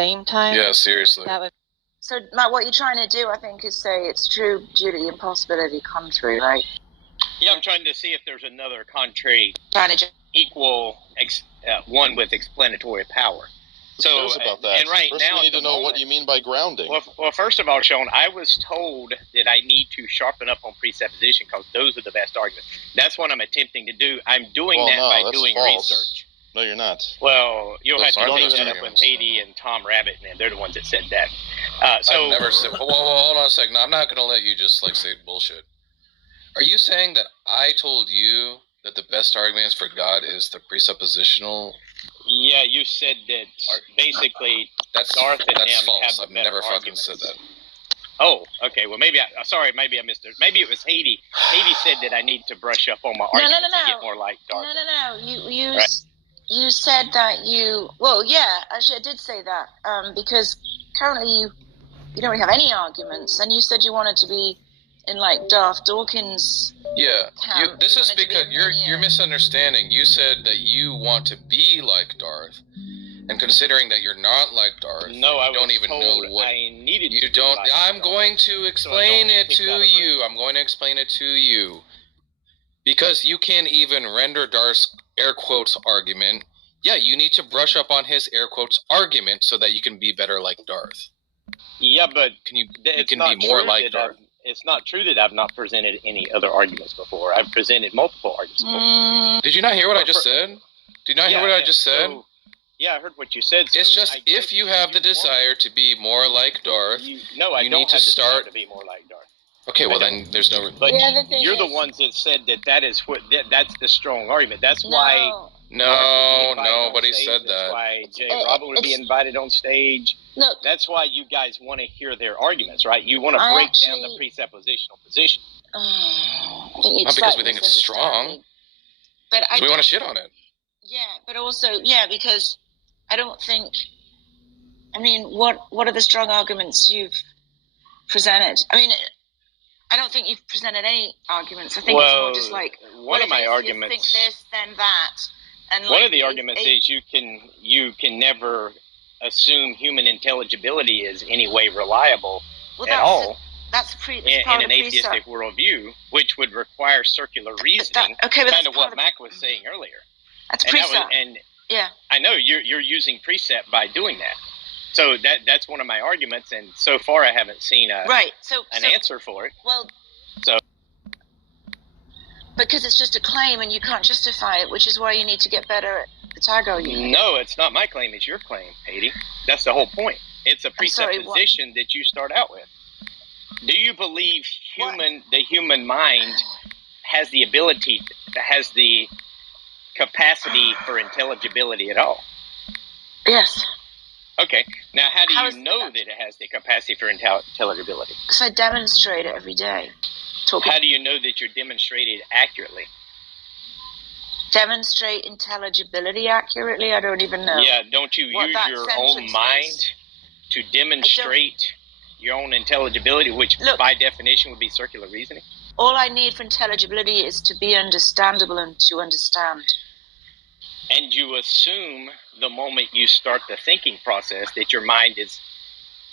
same time. Yeah, seriously. That would. So, Matt, what you're trying to do, I think, is say it's true, duty, and possibility come true, right? Yeah, I'm trying to see if there's another contrary equal one with explanatory power. So about that. And right first now, we need to know what you mean by grounding. Well, first of all, Sean, I was told that I need to sharpen up on presupposition because those are the best arguments. That's what I'm attempting to do. I'm doing that by doing false. Research. No, you're not. Well, you'll have to take that up with arguments. Haiti and Tom Rabbit, man. They're the ones that said that. I've never said. Well, hold on a second. I'm not going to let you just like say bullshit. Are you saying that I told you that the best arguments for God is the presuppositional? Yeah, you said that basically that's Darth and them false. have I've never fucking arguments. said that. Oh, okay. Well, maybe I missed it. Maybe it was Haiti. Haiti said that I need to brush up on my arguments and get more like Darth. No. Right. You said that you. Well, yeah, actually, I did say that because currently you don't really have any arguments, and you said you wanted to be in like Darth Dawkins. Yeah, this is because you're misunderstanding. You said that you want to be like Darth, and considering that you're not like Darth, no, I don't even know what I needed. You don't. Like I'm going to explain it to you. I'm going to explain it to you because you can't even render Darth's air quotes argument. Yeah, you need to brush up on his air quotes argument so that you can be better like Darth. Yeah, but you can be more like Darth. It's not true that I've not presented any other arguments before. I've presented multiple arguments before. Did you not hear what I just said? Did you not hear what I just said? Yeah, I heard what you said. It's just if you have the desire to be more like Darth, you don't have the desire to be more like Darth. Okay, well then there's no. But you're the ones that said that is what that's the strong argument. That's why. No, nobody said that. That's why Jay Robert would be invited on stage. Look, that's why you guys want to hear their arguments, right? You want to break down the presuppositional position. Not because we think it's strong, but we want to shit on it. Yeah, but also, because I don't think. I mean, what are the strong arguments you've presented? I mean, I don't think you've presented any arguments. I think it's more just like one of my arguments. You think this, then that. And one of the arguments is you can never assume human intelligibility is any way reliable at all. That's in an atheistic worldview, which would require circular reasoning. Kind of what Mac was saying earlier. That's precept. I know you're using precept by doing that. So that's one of my arguments, and so far I haven't seen an answer for it. Well, because it's just a claim and you can't justify it, which is why you need to get better at Pythago. No, it's not my claim; it's your claim, Haiti. That's the whole point. It's a presupposition that you start out with. Do you believe the human mind has the ability, has the capacity for intelligibility at all? Yes. Okay. Now, how do you know that it has the capacity for intelligibility? Because I demonstrate it every day. How do you know that you're demonstrating it accurately? Demonstrate intelligibility accurately? I don't even know. Yeah, don't you use your own mind to demonstrate your own intelligibility, which by definition would be circular reasoning? All I need for intelligibility is to be understandable and to understand. And you assume the moment you start the thinking process that your mind is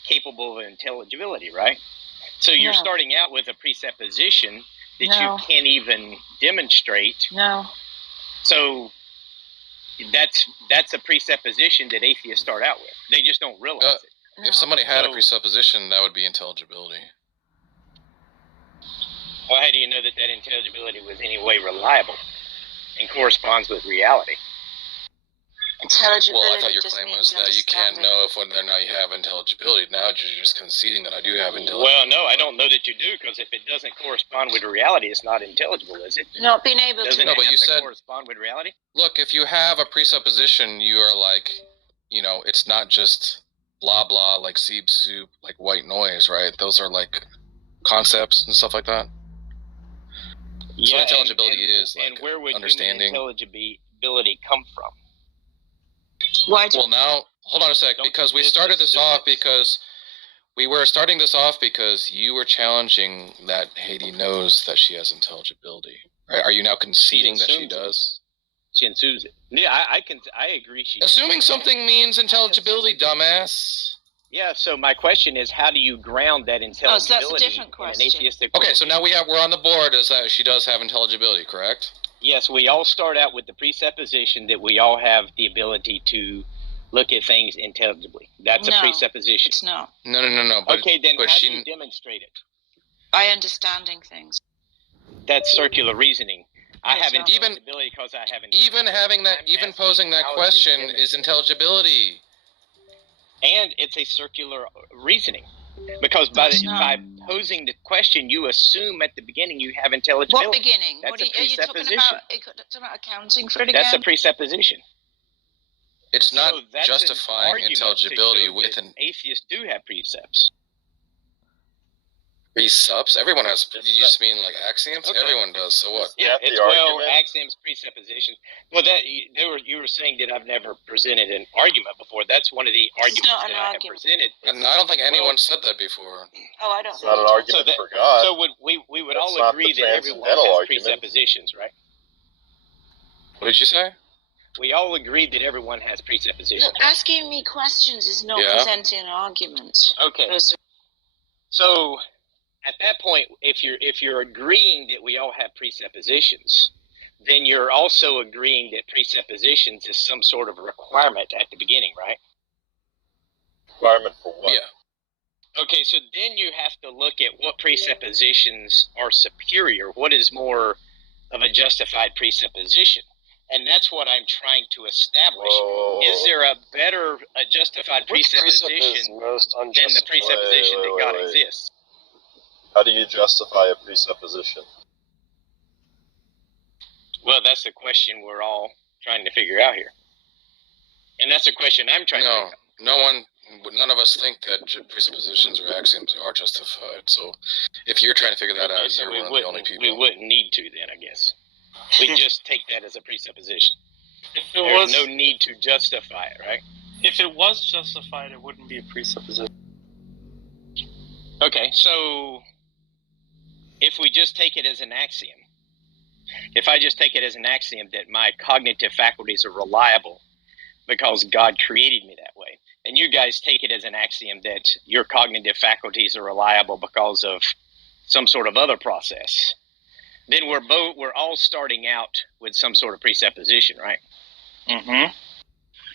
capable of intelligibility, right? So you're starting out with a presupposition that you can't even demonstrate. No. So that's a presupposition that atheists start out with. They just don't realize it. If somebody had a presupposition, that would be intelligibility. Well, how do you know that intelligibility was any way reliable and corresponds with reality? Intelligibility. Well, I thought your claim was that you can't know if whether or not you have intelligibility. Now you're just conceding that I do have intelligibility. Well, no, I don't know that you do, because if it doesn't correspond with reality, it's not intelligible, is it? Not being able to. Doesn't it have to correspond with reality? Look, if you have a presupposition, you are like, it's not just blah blah like seep soup, like white noise, right? Those are like concepts and stuff like that. So intelligibility is like where would understanding. Intelligibility come from? Well, now hold on a sec, because we started this off because you were challenging that Haiti knows that she has intelligibility. Right? Are you now conceding that she does? She assumes it. Yeah, I agree. Assuming something means intelligibility, dumbass. Yeah, so my question is, how do you ground that intelligibility so that's a different question. in an atheistic Okay, so now we're on the board is that she does have intelligibility, correct? Yes, we all start out with the presupposition that we all have the ability to look at things intelligibly. That's a presupposition. It's not. No. Okay, then how do you demonstrate it? By understanding things. That's circular reasoning. I have intelligibility because I have intelligibility. Even posing that question is intelligibility. And it's a circular reasoning. Because by posing the question, you assume at the beginning you have intelligibility. What beginning? That's are you talking about accounting for it again? That's a presupposition. It's not justifying intelligibility with an atheists do have precepts. Precepts? Everyone has. You just mean like axioms? Okay. Everyone does. So what? Yeah, axioms, presuppositions. Well, you were saying that I've never presented an argument before. That's one of the arguments that I have presented. And I don't think anyone said that before. Oh, I don't. It's not an argument for God. So we would all agree that everyone has presuppositions, right? What did you say? We all agree that everyone has presuppositions. Look, asking me questions is not presenting an argument. Okay. So at that point, if you're agreeing that we all have presuppositions, then you're also agreeing that presuppositions is some sort of requirement at the beginning, right? Requirement for what? Yeah. Okay, so then you have to look at what presuppositions are superior. What is more of a justified presupposition? And that's what I'm trying to establish. Whoa. Is there a better justified presupposition than the presupposition that God exists? How do you justify a presupposition? Well, that's the question we're all trying to figure out here. And that's the question I'm trying to figure out. None of us think that presuppositions or axioms are justified. So if you're trying to figure that out, you're one of the only people. We wouldn't need to then, I guess. We just take that as a presupposition. There's no need to justify it, right? If it was justified, it wouldn't be a presupposition. Okay, so if we just take it as an axiom, if I just take it as an axiom that my cognitive faculties are reliable because God created me that way, and you guys take it as an axiom that your cognitive faculties are reliable because of some sort of other process, then we're all starting out with some sort of presupposition, right? Mm-hmm.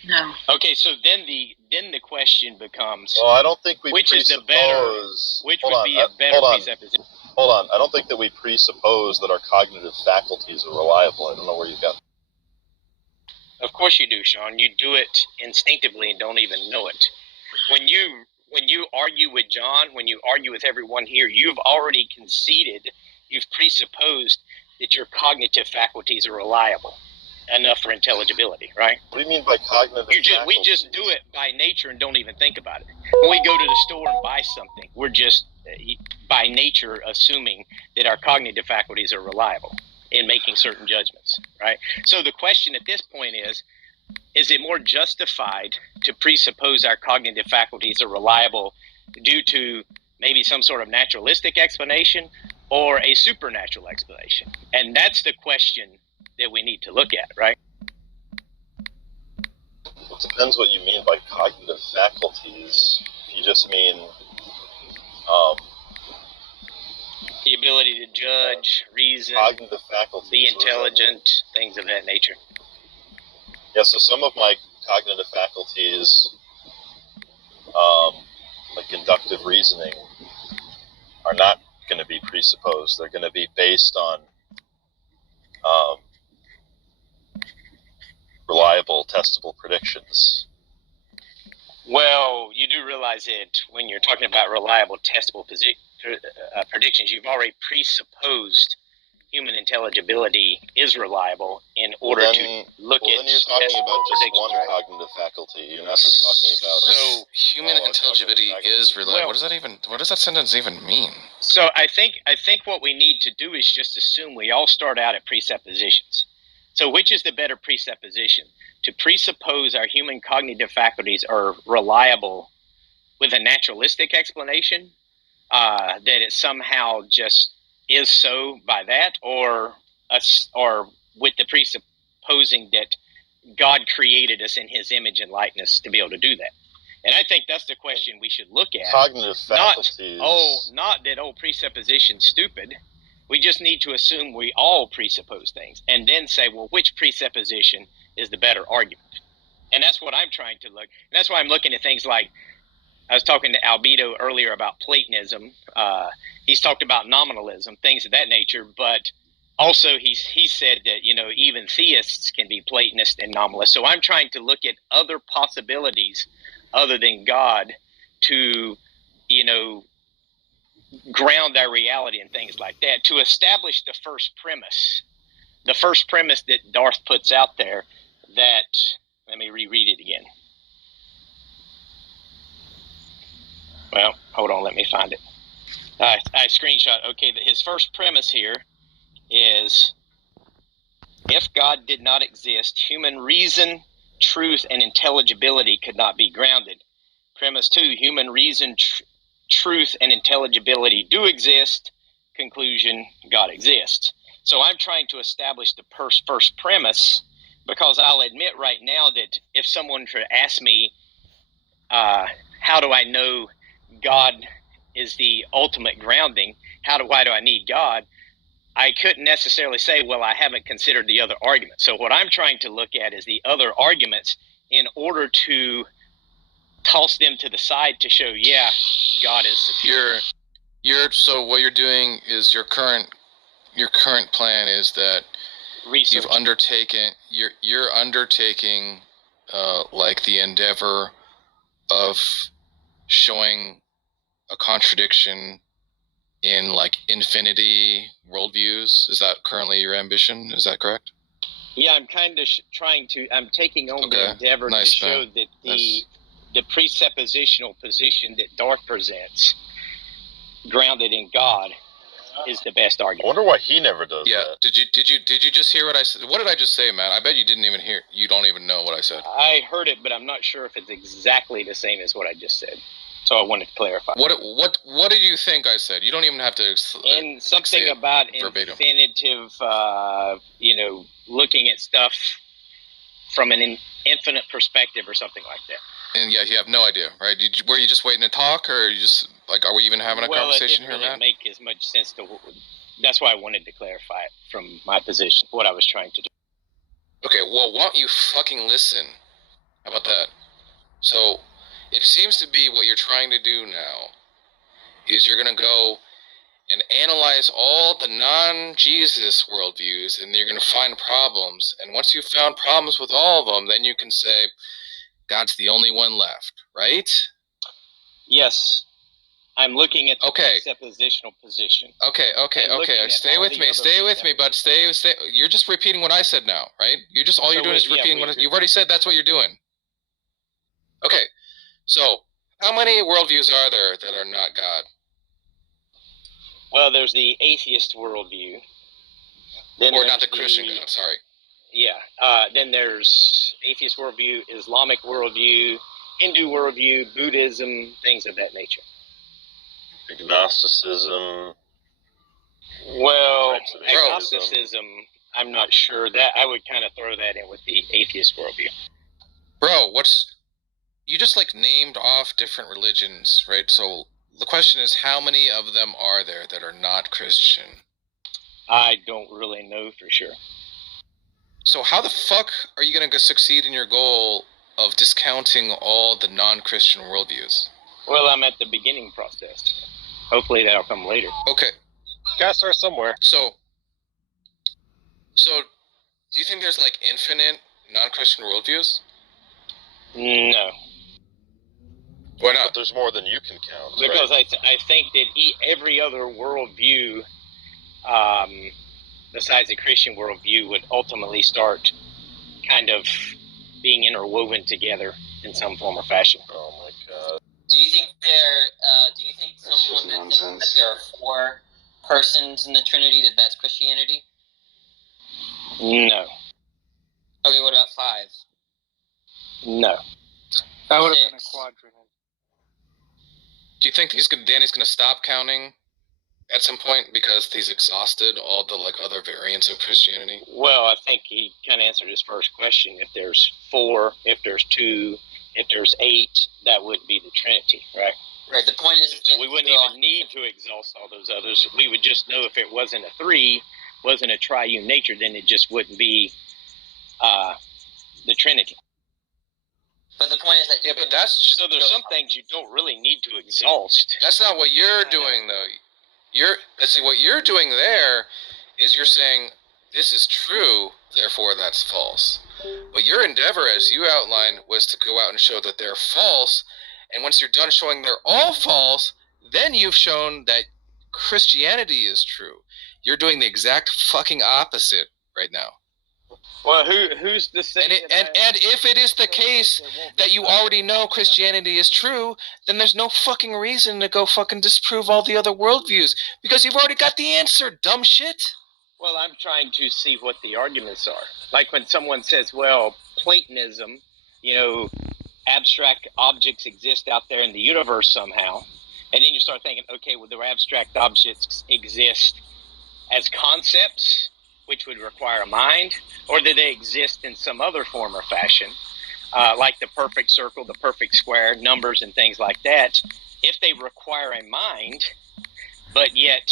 No. Okay, so then the question becomes, well, I don't think we which presuppose. Is the better, which would be a better presupposition? Hold on, I don't think that we presuppose that our cognitive faculties are reliable. I don't know where you got. Of course you do, Sean. You do it instinctively and don't even know it. When you argue with John, when you argue with everyone here, you've already conceded, you've presupposed that your cognitive faculties are reliable enough for intelligibility, right? What do you mean by cognitive faculties? We just do it by nature and don't even think about it. When we go to the store and buy something, we're just by nature assuming that our cognitive faculties are reliable in making certain judgments, right? So the question at this point is it more justified to presuppose our cognitive faculties are reliable due to maybe some sort of naturalistic explanation or a supernatural explanation? And that's the question that we need to look at, right? It depends what you mean by cognitive faculties. You just mean the ability to judge, reason, cognitive faculties, be intelligent, things of that nature. Yeah, so some of my cognitive faculties, like inductive reasoning, are not going to be presupposed. They're going to be based on reliable, testable predictions. Well, you do realize that when you're talking about reliable, testable predictions, you've already presupposed human intelligibility is reliable in order to look at. Then you're talking about just one cognitive faculty. You're not just talking about. So human intelligibility is reliable. What does that sentence even mean? So I think what we need to do is just assume we all start out at presuppositions. So which is the better presupposition? To presuppose our human cognitive faculties are reliable with a naturalistic explanation, that it somehow just is so by that, or with the presupposing that God created us in his image and likeness to be able to do that. And I think that's the question we should look at. Cognitive faculties. Not that presupposition's stupid. We just need to assume we all presuppose things and then say, well, which presupposition is the better argument? And that's what I'm trying to look. And that's why I'm looking at things like, I was talking to Albedo earlier about Platonism. He's talked about nominalism, things of that nature. But also he said that, even theists can be Platonist and nominalist. So I'm trying to look at other possibilities other than God to, ground our reality and things like that, to establish the first premise that Darth puts out there that, let me reread it again. Well, hold on, let me find it. I screenshot. Okay, his first premise here is, if God did not exist, human reason, truth, and intelligibility could not be grounded. Premise 2, human reason, truth, and intelligibility do exist. Conclusion, God exists. So I'm trying to establish the first premise, because I'll admit right now that if someone were to ask me, how do I know God is the ultimate grounding? Why do I need God? I couldn't necessarily say, well, I haven't considered the other arguments. So what I'm trying to look at is the other arguments in order to toss them to the side to show, yeah, God is superior. So what you're doing is your current plan is that Research. you're undertaking like the endeavor of showing a contradiction in like infinity worldviews. Is that currently your ambition? Is that correct? Yeah, I'm kind of I'm taking on the endeavor to show that the presuppositional position that Darth presents, grounded in God, is the best argument. I wonder why he never does that. Did you just hear what I said? What did I just say, man? I bet you didn't even hear. You don't even know what I said. I heard it, but I'm not sure if it's exactly the same as what I just said. So I wanted to clarify. What did you think I said? You don't even have to. And something about verbatim. Infinitive, looking at stuff from an infinite perspective or something like that. And yeah, you have no idea, right? Were you just waiting to talk, or you just like, are we even having a conversation here, Matt? Make as much sense to. That's why I wanted to clarify it from my position, what I was trying to do. Okay, well, why don't you fucking listen? How about that? So, it seems to be what you're trying to do now is you're going to go and analyze all the non-Jesus worldviews, and you're going to find problems. And once you've found problems with all of them, then you can say, God's the only one left, right? Yes. I'm looking at the presuppositional position. Okay. Stay with me, but stay. You're just repeating what I said now, right? You're doing is repeating what you've already said. That's what you're doing. Okay. So, how many worldviews are there that are not God? Well, there's the atheist worldview. Or not the Christian God, sorry. Yeah. Then there's atheist worldview, Islamic worldview, Hindu worldview, Buddhism, things of that nature. Agnosticism. Well, agnosticism, I'm not sure. That I would kind of throw that in with the atheist worldview. Bro, you just like named off different religions, right? So the question is, how many of them are there that are not Christian? I don't really know for sure. So how the fuck are you going to succeed in your goal of discounting all the non-Christian worldviews? Well, I'm at the beginning process. Hopefully that'll come later. Okay. Gotta start somewhere. So do you think there's like infinite non-Christian worldviews? No. Why not? But there's more than you can count. Because right? I think that every other worldview, besides the Christian worldview, would ultimately start kind of being interwoven together in some form or fashion. Oh my God. Do you think someone that thinks that there are 4 persons in the Trinity, that's Christianity? No. Okay, what about 5? No. That would have been a quadrant. Do you think Danny's gonna stop counting at some point because he's exhausted all the like other variants of Christianity? Well, I think he kind of answered his first question. If there's 4, if there's 2, If there's 8, that would be the Trinity, right? Right. The point is, so we wouldn't even need to exhaust all those others. We would just know if it wasn't a 3, wasn't a triune nature, then it just wouldn't be the Trinity. But the point is that but that's just, so there's some things you don't really need to exhaust. That's not what you're doing, though. Let's see, what you're doing there is you're saying this is true, therefore that's false. But your endeavor, as you outlined, was to go out and show that they're false. And once you're done showing they're all false, then you've shown that Christianity is true. You're doing the exact fucking opposite right now. Well, who's the same? And if it is the case that you already know Christianity is true, then there's no fucking reason to go fucking disprove all the other worldviews, because you've already got the answer, dumb shit. Well, I'm trying to see what the arguments are. Like when someone says, well, Platonism, abstract objects exist out there in the universe somehow. And then you start thinking, okay, well, do abstract objects exist as concepts, which would require a mind, or do they exist in some other form or fashion, like the perfect circle, the perfect square, numbers and things like that? If they require a mind, but yet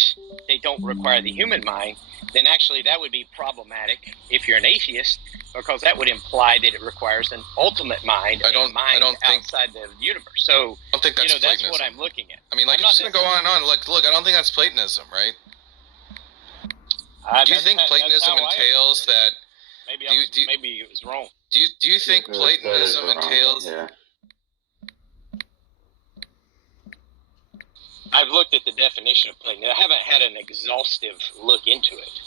they don't require the human mind, then actually that would be problematic if you're an atheist, because that would imply that it requires an ultimate mind, a mind outside the universe. So I don't think that's that's what I'm looking at. I mean, like, it's going to go on and on. Like, look, I don't think that's Platonism, right? Do you think Platonism entails that? Maybe it was wrong. Do you think Platonism entails? Yeah. I've looked at the definition of Platonism. I haven't had an exhaustive look into it.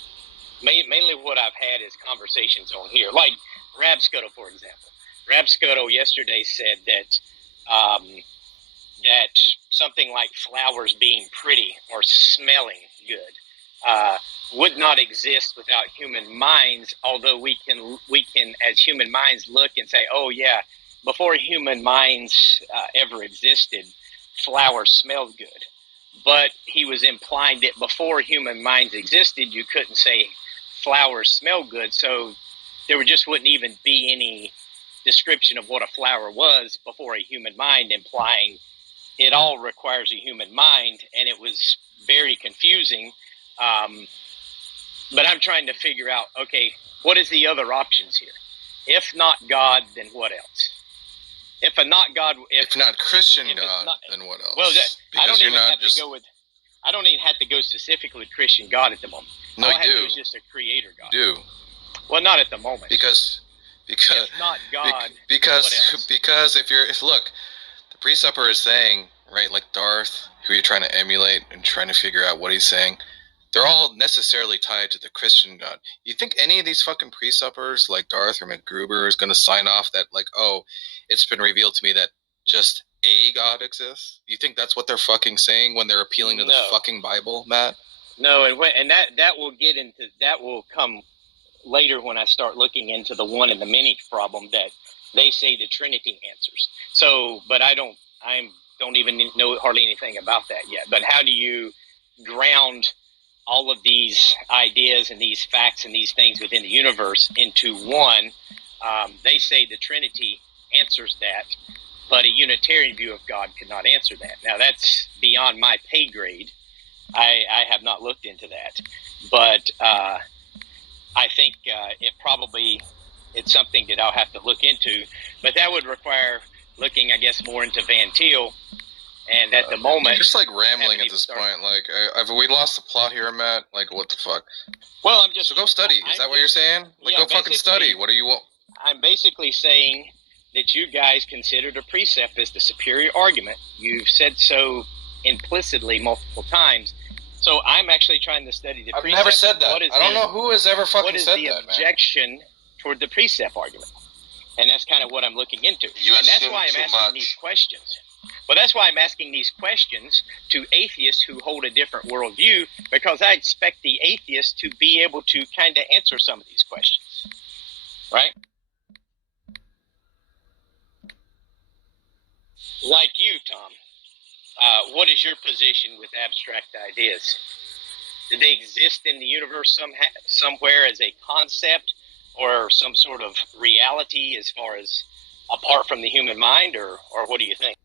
Mainly what I've had is conversations on here, like Rab Scuttle, for example. Rab Scuttle yesterday said that that something like flowers being pretty or smelling good would not exist without human minds, although we can as human minds look and say, oh yeah, before human minds ever existed, flowers smelled good. But he was implying that before human minds existed, you couldn't say flowers smell good, so there just wouldn't even be any description of what a flower was before a human mind, implying it all requires a human mind, and it was very confusing. But I'm trying to figure out, okay, what is the other options here? If not God, then what else? If not God, if not Christian God, then what else? Well, I don't even have to go specifically with Christian God at the moment. No, you do. It's just a creator God. You do. Well, not at the moment. Because if not God, because if look, the Presupper is saying, right, like Darth, who you're trying to emulate and trying to figure out what he's saying, they're all necessarily tied to the Christian God. You think any of these fucking Presuppers like Darth or McGruber is going to sign off that, like, oh, it's been revealed to me that just a God exists? You think that's what they're fucking saying when they're appealing to the fucking Bible, Matt? No, and that will come later when I start looking into the one and the many problem that they say the Trinity answers. So, but I don't even know hardly anything about that yet. But how do you ground all of these ideas and these facts and these things within the universe into one? They say the Trinity answers that, but a Unitarian view of God could not answer that. Now, that's beyond my pay grade. I have not looked into that, but I think it's something that I'll have to look into. But that would require looking, I guess, more into Van Til. And at the moment, just like rambling at this point, like, have we lost the plot here, Matt? Like, what the fuck? Well, I'm just. So go study. Is that what you're saying? Like, go fucking study. What do you want? I'm basically saying that you guys consider the precept as the superior argument. You've said so implicitly multiple times. So I'm actually trying to study the precept. I've never said that. I don't know who has ever fucking said that, man. What is the objection toward the precept argument? And that's kind of what I'm looking into. And that's why I'm asking these questions. Well, that's why I'm asking these questions to atheists who hold a different worldview, because I expect the atheists to be able to kind of answer some of these questions. Right? Like you, Tom. What is your position with abstract ideas? Do they exist in the universe somewhere as a concept or some sort of reality as far as apart from the human mind, or what do you think?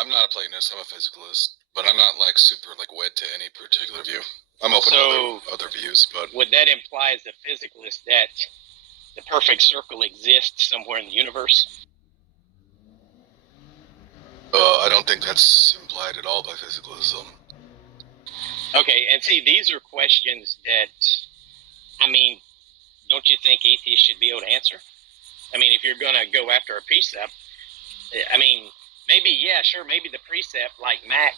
I'm not a Platonist. I'm a physicalist, but I'm not like super like wed to any particular view. I'm open to other views, but would that imply as a physicalist that the perfect circle exists somewhere in the universe? I don't think that's implied at all by physicalism. Okay, and see, these are questions that, I mean, don't you think atheists should be able to answer? I mean, if you're going to go after a precept, I mean, maybe, yeah, sure, maybe the precept, like Mac,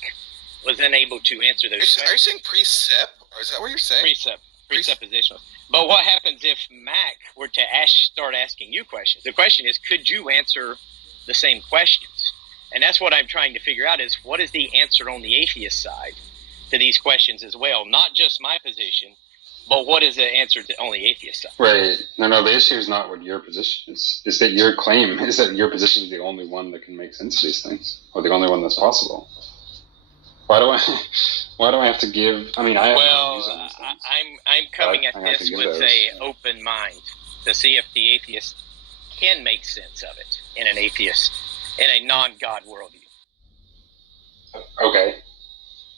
was unable to answer those questions. Are you saying precept? Or is that what you're saying? Presupposition. But what happens if Mac were to start asking you questions? The question is, could you answer the same questions? And that's what I'm trying to figure out, is what is the answer on the atheist side to these questions as well? Not just my position, but what is the answer on the atheist side? Right. No, the issue is not what your position is. Is that your claim is that your position is the only one that can make sense of these things, or the only one that's possible. Why do I have to give? I mean, I have no views on these things. I'm coming at this with a open mind to see if the atheist can make sense of it in a non-God worldview. Okay.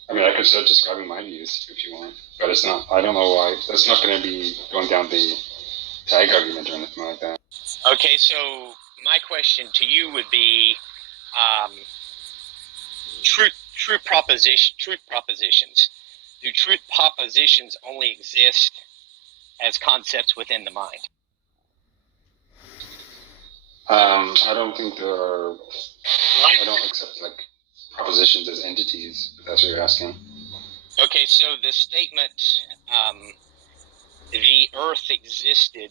I mean, I could start describing my views if you want, but it's not. I don't know why. That's not going to be going down the tag argument or anything like that. Okay, so my question to you would be, truth propositions. Do truth propositions only exist as concepts within the mind? I don't think there are. I don't accept like propositions as entities, if that's what you're asking. Okay, so the statement, the Earth existed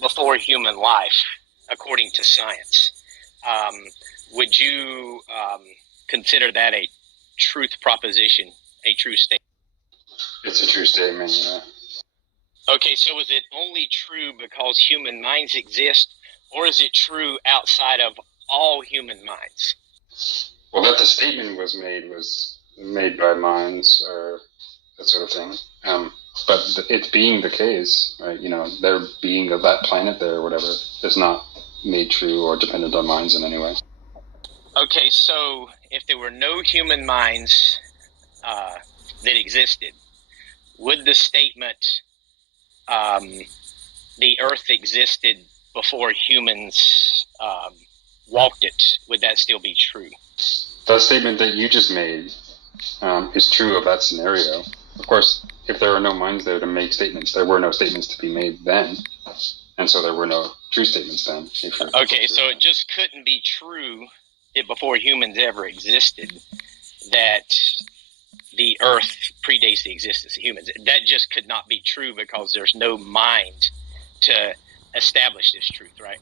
before human life, according to science. Would you consider that a truth proposition, a true statement? It's a true statement, yeah. Okay, so is it only true because human minds exist, or is it true outside of all human minds? Well, that the statement was made by minds or that sort of thing. But it being the case, right, there being of that planet there or whatever, is not made true or dependent on minds in any way. Okay, so if there were no human minds that existed, would the statement, the Earth existed before humans walked it, would that still be true? That statement that you just made is true of that scenario. Of course, if there are no minds there to make statements, there were no statements to be made then, and so there were no true statements then. Okay, so it just couldn't be true that before humans ever existed, that the Earth predates the existence of humans. That just could not be true because there's no mind to establish this truth, right?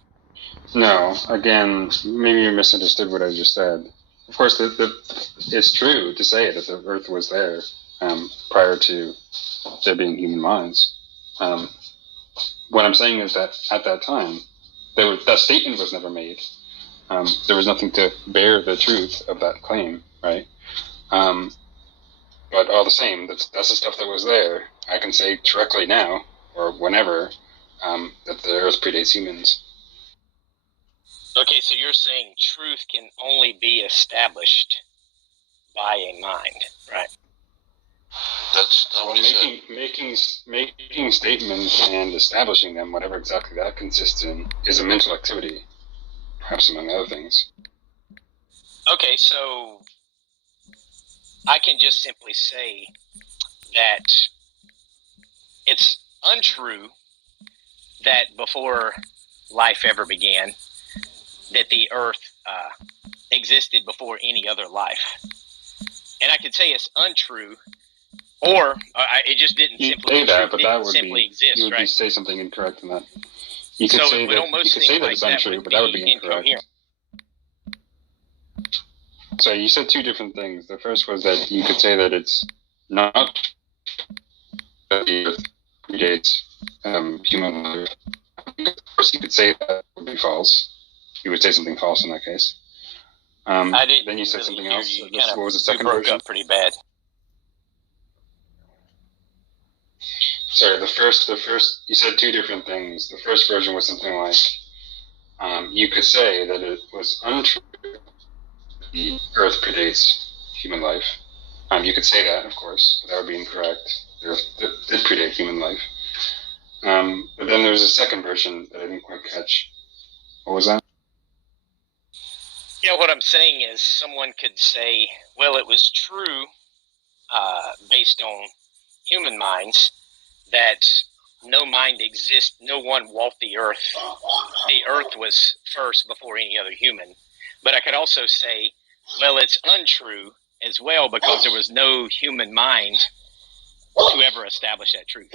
No, again, maybe you misunderstood what I just said. Of course, it's true to say that the Earth was there prior to there being human minds. What I'm saying is that at that time, that statement was never made. There was nothing to bear the truth of that claim, right? But all the same, that's the stuff that was there. I can say directly now, or whenever, that the Earth predates humans. Okay, so you're saying truth can only be established by a mind, right? That's not what making statements and establishing them, whatever exactly that consists in, is a mental activity, perhaps among other things. Okay, so I can just simply say that it's untrue that before life ever began, that the Earth existed before any other life. And I could say it's untrue, or it just didn't simply exist, you would right? say something incorrect in that. You could say that it's untrue, but that would be incorrect. So you said two different things. The first was that you could say that it's not that the Earth predates human life. Of course, you could say that would be false. You would say something false in that case. I didn't. Then you said really something else. What was the second version? version? Up pretty bad. Sorry, the first. You said two different things. The first version was something like, you could say that it was untrue. The Earth predates human life. You could say that, of course, but that would be incorrect. The Earth did predate human life. But then there's a second version that I didn't quite catch. What was that? Yeah, what I'm saying is someone could say, well, it was true, based on human minds, that no mind exists, no one walked the earth. The earth was first before any other human. But I could also say, well, it's untrue as well because there was no human mind to ever establish that truth.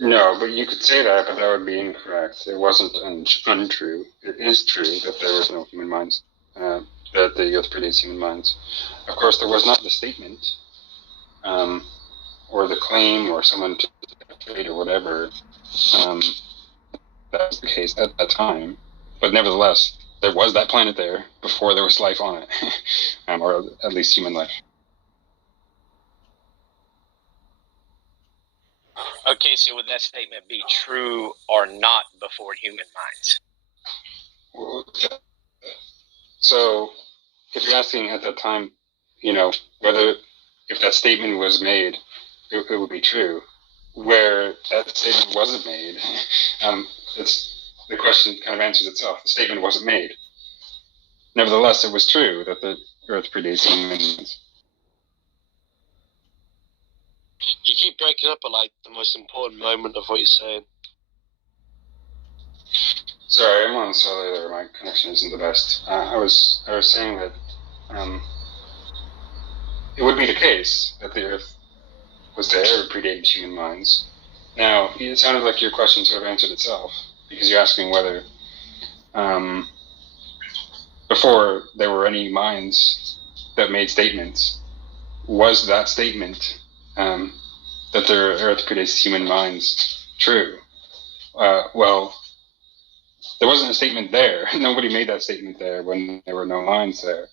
No, but you could say that, but that would be incorrect. It wasn't untrue. It is true that there was no human minds, that the earth predates human minds. Of course, there was not the statement, or the claim, or someone to trade or whatever. That was the case at that time. But nevertheless, there was that planet there before there was life on it, or at least human life. Okay, so would that statement be true or not before human minds? So, if you're asking at that time, whether if that statement was made, it would be true. Where that statement wasn't made, the question kind of answers itself. The statement wasn't made. Nevertheless, it was true that the Earth predates humans. You keep breaking up at the most important moment of what you're saying. Sorry, I'm on cellular. My connection isn't the best. I was saying that it would be the case that the Earth was there or predated human minds. Now, it sounded like your question sort of answered itself because you're asking whether before there were any minds that made statements, was that statement that the Earth predates human minds true? Well, there wasn't a statement there. Nobody made that statement there when there were no minds there.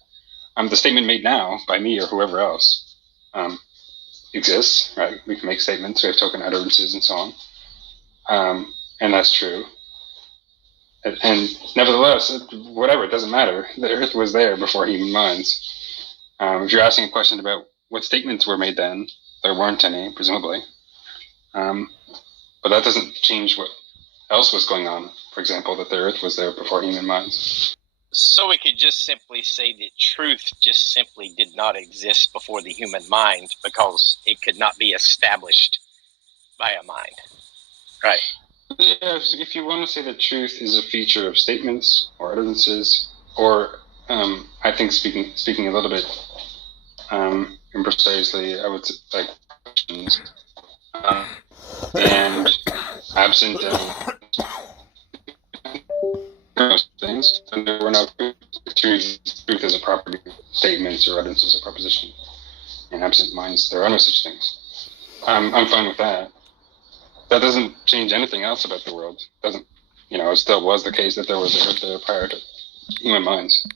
The statement made now by me or whoever else exists, right? We can make statements. We have token utterances and so on, and that's true. And nevertheless, whatever, it doesn't matter. The Earth was there before human minds. If you're asking a question about what statements were made then, there weren't any, presumably. But that doesn't change what else was going on. For example, that the Earth was there before human minds. So we could just simply say that truth just simply did not exist before the human mind because it could not be established by a mind. Right. Yeah, if you want to say that truth is a feature of statements or utterances, or I think speaking a little bit imprecisely, I would say like questions, and absent those things, then there were no truth as a property, statements or utterances or proposition. And absent minds, there are no such things. I'm fine with that. That doesn't change anything else about the world. Doesn't, it still was the case that there was a Earth there prior to human minds.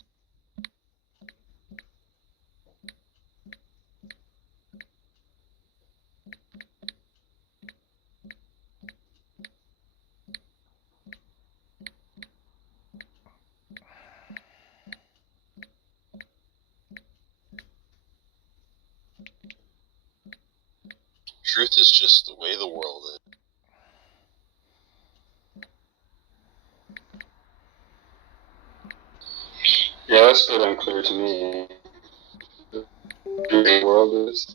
Truth is just the way the world is. Yeah, that's a bit unclear to me. The world is.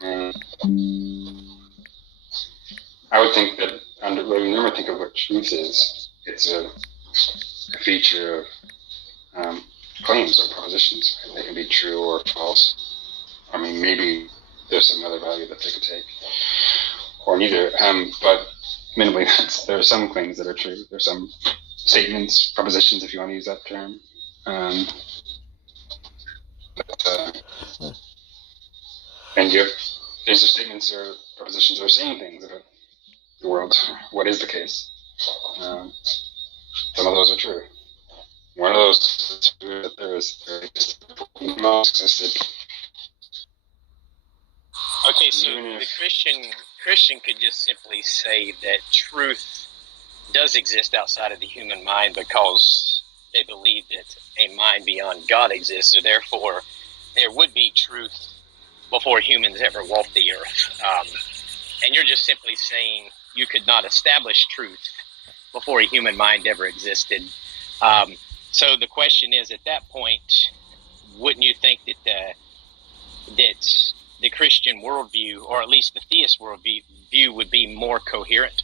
And I would think that when you never think of what truth is, it's a feature of claims or propositions. They can be true or false. I mean, maybe there's some other value that they could take, or neither. But minimally, there are some claims that are true. There are some statements, propositions, if you want to use that term. And there's the statements or propositions that are saying things about the world. What is the case? Some of those are true. One of those is true that there existed. Okay, so the Christian could just simply say that truth does exist outside of the human mind because they believe that a mind beyond God exists, so therefore there would be truth before humans ever walked the earth. And you're just simply saying you could not establish truth before a human mind ever existed. So the question is, at that point, wouldn't you think that the Christian worldview, or at least the theist worldview, would be more coherent?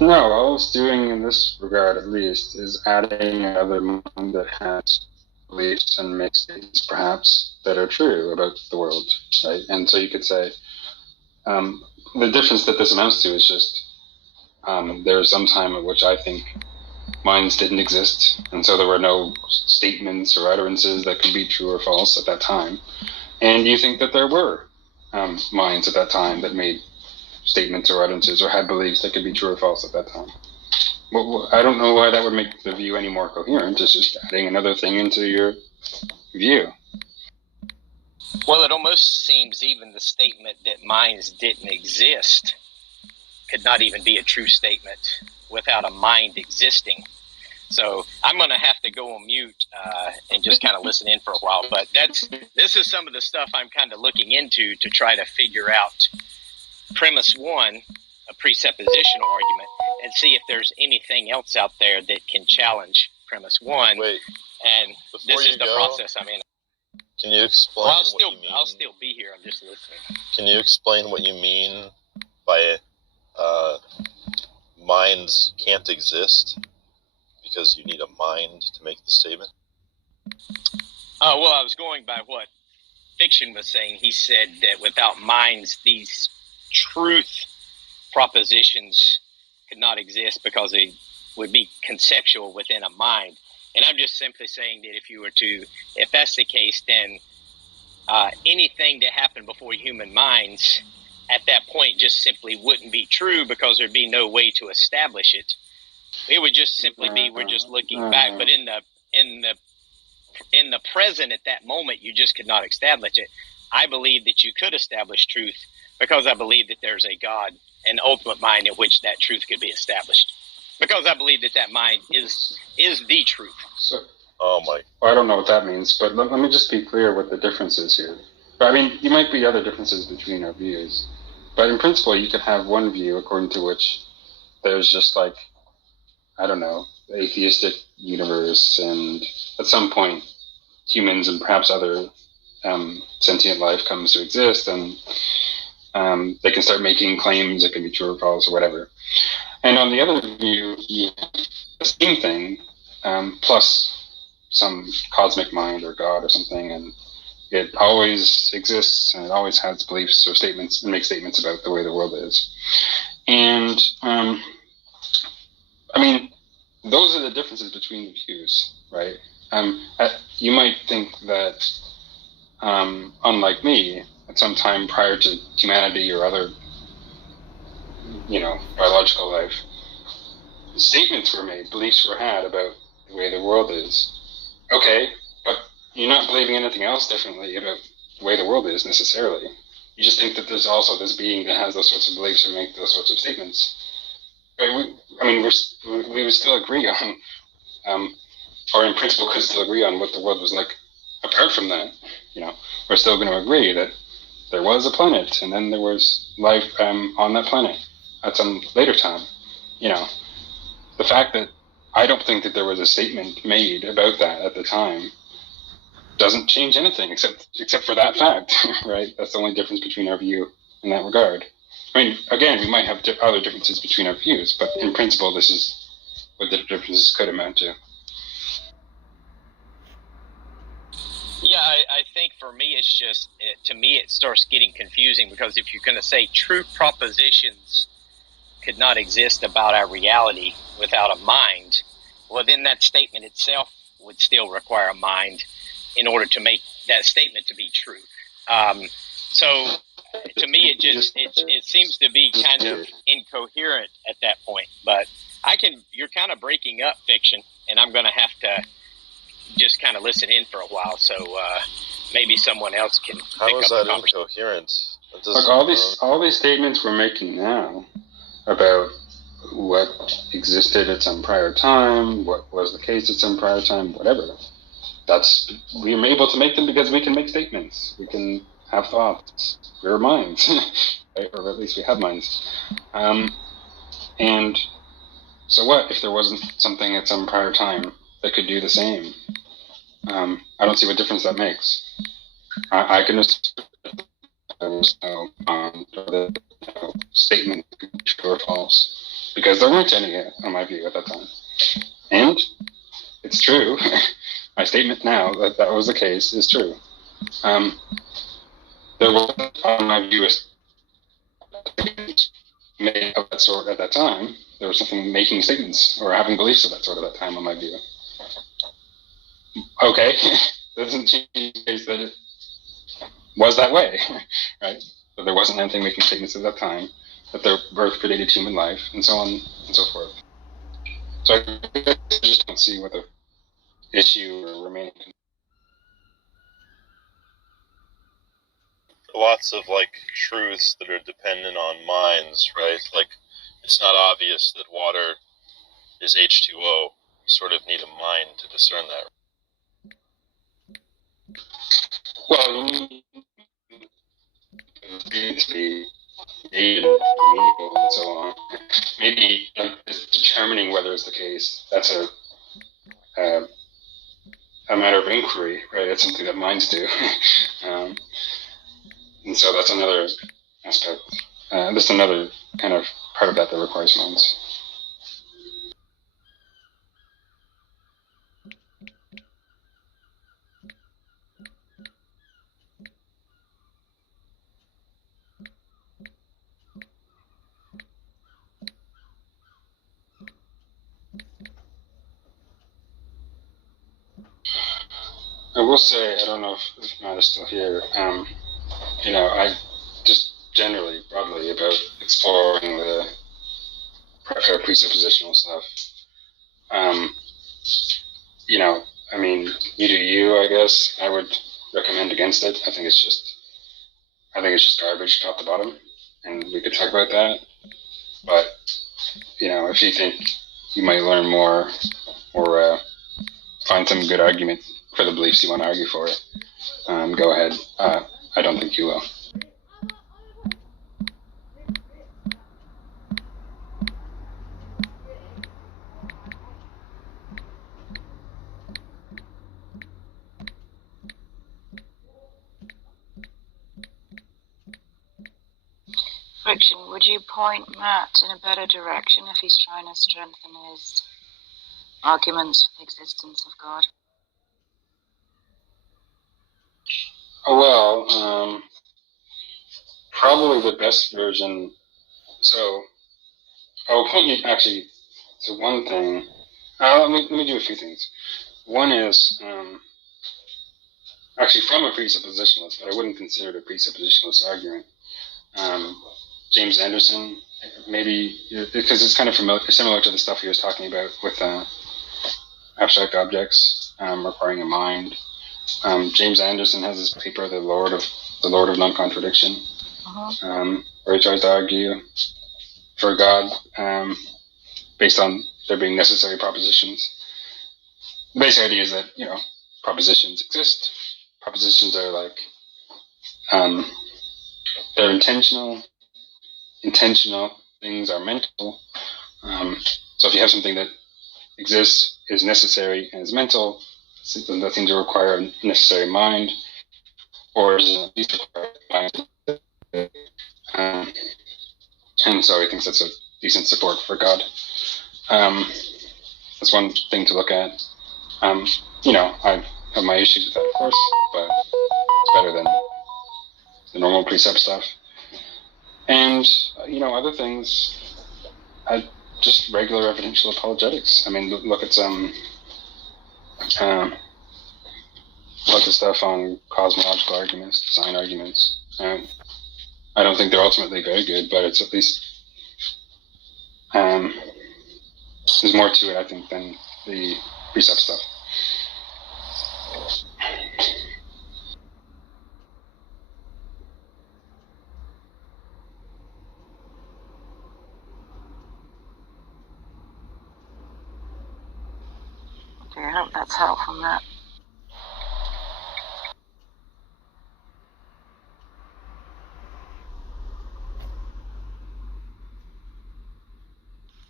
No, all I was doing in this regard, at least, is adding another mind that has beliefs and makes statements, perhaps, that are true about the world, right? And so you could say, the difference that this amounts to is just there was some time at which I think minds didn't exist, and so there were no statements or utterances that could be true or false at that time. And you think that there were minds at that time that made statements or utterances or had beliefs that could be true or false at that time. Well, I don't know why that would make the view any more coherent. It's just adding another thing into your view. Well, it almost seems even the statement that minds didn't exist could not even be a true statement without a mind existing. So I'm going to have to go on mute and just kind of listen in for a while. But this is some of the stuff I'm kind of looking into to try to figure out premise one, a presuppositional argument, and see if there's anything else out there that can challenge premise one. Wait, and this is the process I'm in. Can you explain Well, what you mean? I'll still be here. I'm just listening. Can you explain what you mean by minds can't exist because you need a mind to make the statement? Oh, well, I was going by what Fiction was saying. He said that without minds, these truth propositions could not exist because they would be conceptual within a mind. And I'm just simply saying that if that's the case, then anything that happened before human minds at that point just simply wouldn't be true because there'd be no way to establish it. It would just simply be, we're just looking back. But in the present at that moment, you just could not establish it. I believe that you could establish truth because I believe that there's a God, an ultimate mind in which that truth could be established. Because I believe that mind is the truth. So, Oh my! well, I don't know what that means, but let me just be clear what the difference is here. But, I mean, there might be other differences between our views, but in principle, you could have one view according to which there's just like, I don't know, atheistic universe, and at some point, humans and perhaps other sentient life comes to exist, and they can start making claims that can be true or false or whatever. And on the other view, you have the same thing, plus some cosmic mind or God or something, and it always exists and it always has beliefs or statements and makes statements about the way the world is. And I mean, those are the differences between the views, right? You might think that, unlike me, at some time prior to humanity or other, biological life, statements were made, beliefs were had about the way the world is. Okay, but you're not believing anything else differently about the way the world is necessarily. You just think that there's also this being that has those sorts of beliefs or make those sorts of statements. We would still agree on, or in principle could still agree on what the world was like apart from that. We're still going to agree that there was a planet and then there was life on that planet at some later time. The fact that I don't think that there was a statement made about that at the time doesn't change anything except for that fact, right? That's the only difference between our view in that regard. I mean, again, we might have other differences between our views, but in principle, this is what the differences could amount to. Yeah, I think for me, to me, it starts getting confusing because if you're going to say true propositions could not exist about our reality without a mind, well, then that statement itself would still require a mind in order to make that statement to be true. So to me, it seems to be kind of incoherent at that point. But you're kind of breaking up, Fiction, and I'm going to have to just kind of listen in for a while. So maybe someone else can. How is that incoherent? Look, all these statements we're making now about what existed at some prior time, what was the case at some prior time, whatever. We're able to make them because we can make statements. We can have thoughts. We're minds, right? Or at least we have minds. And so what if there wasn't something at some prior time that could do the same? I don't see what difference that makes. I can assume there was no statement true or false because there weren't any, in my view, at that time. And it's true. My statement now that that was the case is true. There was, in my view, made of that sort at that time. There was something making statements or having beliefs of that sort at that time, in my view. Okay, that doesn't change the case that it was that way, right? That there wasn't anything making statements at that time, that their birth predated human life, and so on and so forth. So I just don't see what the issue or remaining. Lots of like truths that are dependent on minds, right? Like it's not obvious that water is H2O. You sort of need a mind to discern that. Well, you need to be meaningful and so on. Maybe determining whether it's the case, that's a matter of inquiry, right? It's something that minds do. And so that's another aspect. That's another kind of part of that requires minds. I will say, I don't know if Matt is still here, I just generally, broadly, about exploring the presuppositional stuff. You do you, I guess. I would recommend against it. I think it's just garbage top to bottom, and we could talk about that. But, if you think you might learn more or find some good argument for the beliefs you want to argue for, go ahead. I don't think you will. Friction, would you point Matt in a better direction if he's trying to strengthen his arguments for the existence of God? Well, probably the best version. So, I'll point you actually to one thing. Let me do a few things. One is actually from a presuppositionalist, but I wouldn't consider it a presuppositionalist argument. James Anderson, maybe because it's kind of similar to the stuff he was talking about with abstract objects requiring a mind. James Anderson has this paper, the Lord of Non-Contradiction, where he tries to argue for God based on there being necessary propositions. The basic idea is that propositions exist. Propositions are like they're intentional. Intentional things are mental. So if you have something that exists, is necessary, and is mental, then that seems to require a necessary mind, or does at least require a mind. And so he thinks that's a decent support for God. That's one thing to look at. I have my issues with that, of course, but it's better than the normal precept stuff. And, other things, just regular evidential apologetics. I mean, look at some, look at stuff on cosmological arguments, design arguments. I don't think they're ultimately very good, but it's at least, there's more to it, I think, than the precept stuff. that's helpful, Matt.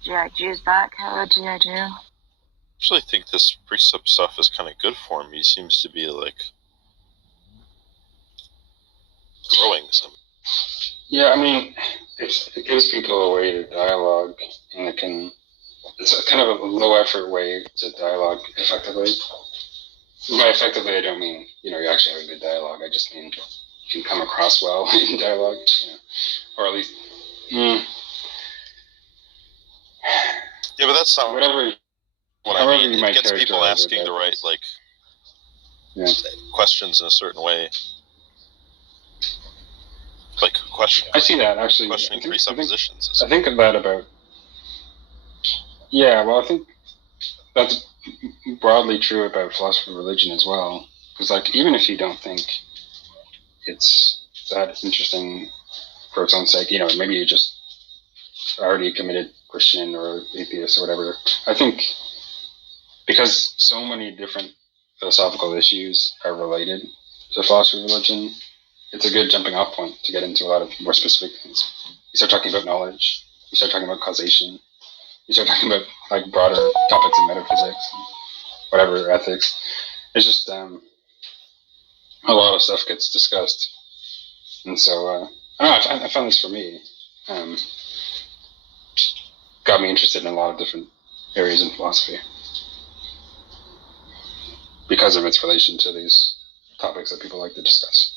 GIG's back. Hello, GIG. I actually think this precept stuff is kind of good for him. He seems to be like growing some. Yeah, I mean, it gives people a way to dialogue, and it's a kind of a low effort way to dialogue effectively. By effectively, I don't mean, you actually have a good dialogue. I just mean you can come across well in dialogue, or at least, Yeah, but that's not whatever. what However I mean. you It might gets people characterize asking it, the right Yeah. questions in a certain way. Like questioning Actually. presuppositions. I think about. Yeah, well, I think that's broadly true about philosophy of religion as well. Because, even if you don't think it's that interesting for its own sake, maybe you just already committed Christian or atheist or whatever. I think because so many different philosophical issues are related to philosophy of religion, it's a good jumping off point to get into a lot of more specific things. You start talking about knowledge, you start talking about causation, you start talking about broader topics in metaphysics, whatever, ethics. It's just a lot of stuff gets discussed, and so I don't know. I found this for me got me interested in a lot of different areas in philosophy because of its relation to these topics that people like to discuss.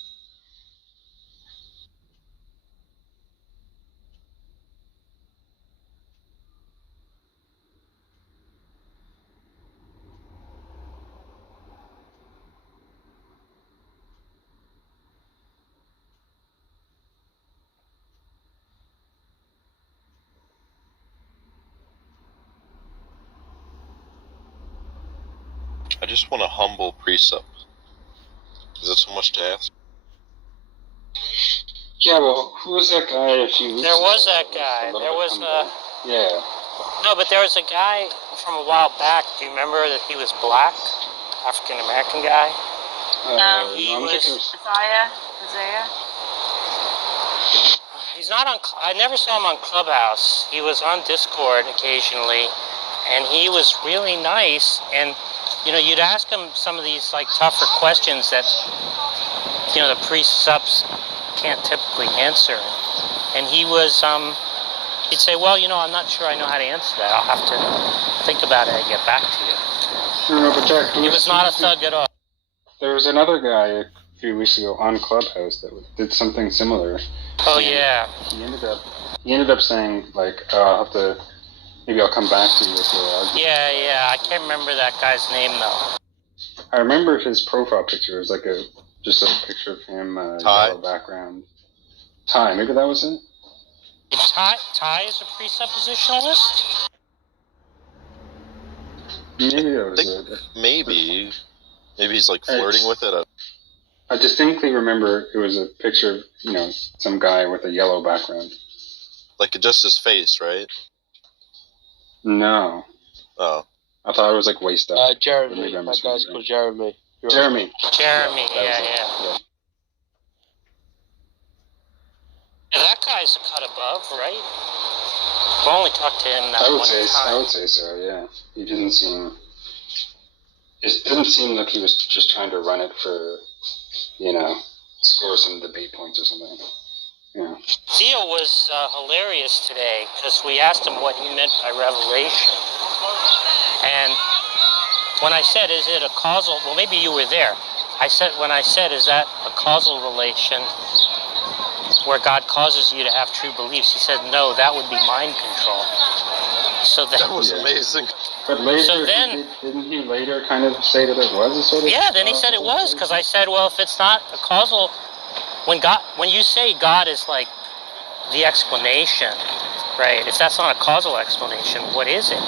I just want a humble precept. Is it so much to ask? Yeah, well, who was that guy a few weeks ago? There was that guy. There was Yeah. No, but there was a guy from a while back. Do you remember that he was black? African American guy? He was Isaiah. He's not on. I never saw him on Clubhouse. He was on Discord occasionally, and he was really nice. And you'd ask him some of these tougher questions that the precepts can't typically answer. And he was he'd say, well, I'm not sure I know how to answer that. I'll have to think about it and get back to you. No, but Jack, He was not a thug at all. There was another guy a few weeks ago on Clubhouse that did something similar. Oh, yeah. He ended up saying, I'll have to, maybe I'll come back to you with your argument. Yeah, I can't remember that guy's name, though. I remember his profile picture. It was just a picture of him, yellow background. Ty, maybe that was it? Ty is a presuppositionalist? Maybe that was it. Maybe he's flirting with it. I distinctly remember it was a picture of, some guy with a yellow background. Just his face, right? No. Oh. I thought it was waist up. Jeremy. That guy's called Jeremy. Jeremy. Yeah. Yeah, that guy's a cut above, right? I've only talked to him that one time. I would say so, yeah. He didn't seem... It didn't seem like he was just trying to run it for, score some debate points or something. Yeah. Theo was hilarious today because we asked him what he meant by revelation. And when I said, is it a causal... Well, maybe you were there. When I said, is that a causal relation where God causes you to have true beliefs? He said, no, that would be mind control. So that was amazing. But later, didn't he later kind of say that it was a sort of... Yeah, then he said it was, because I said, well, if it's not a causal... When you say God is the explanation, right? If that's not a causal explanation, what is it?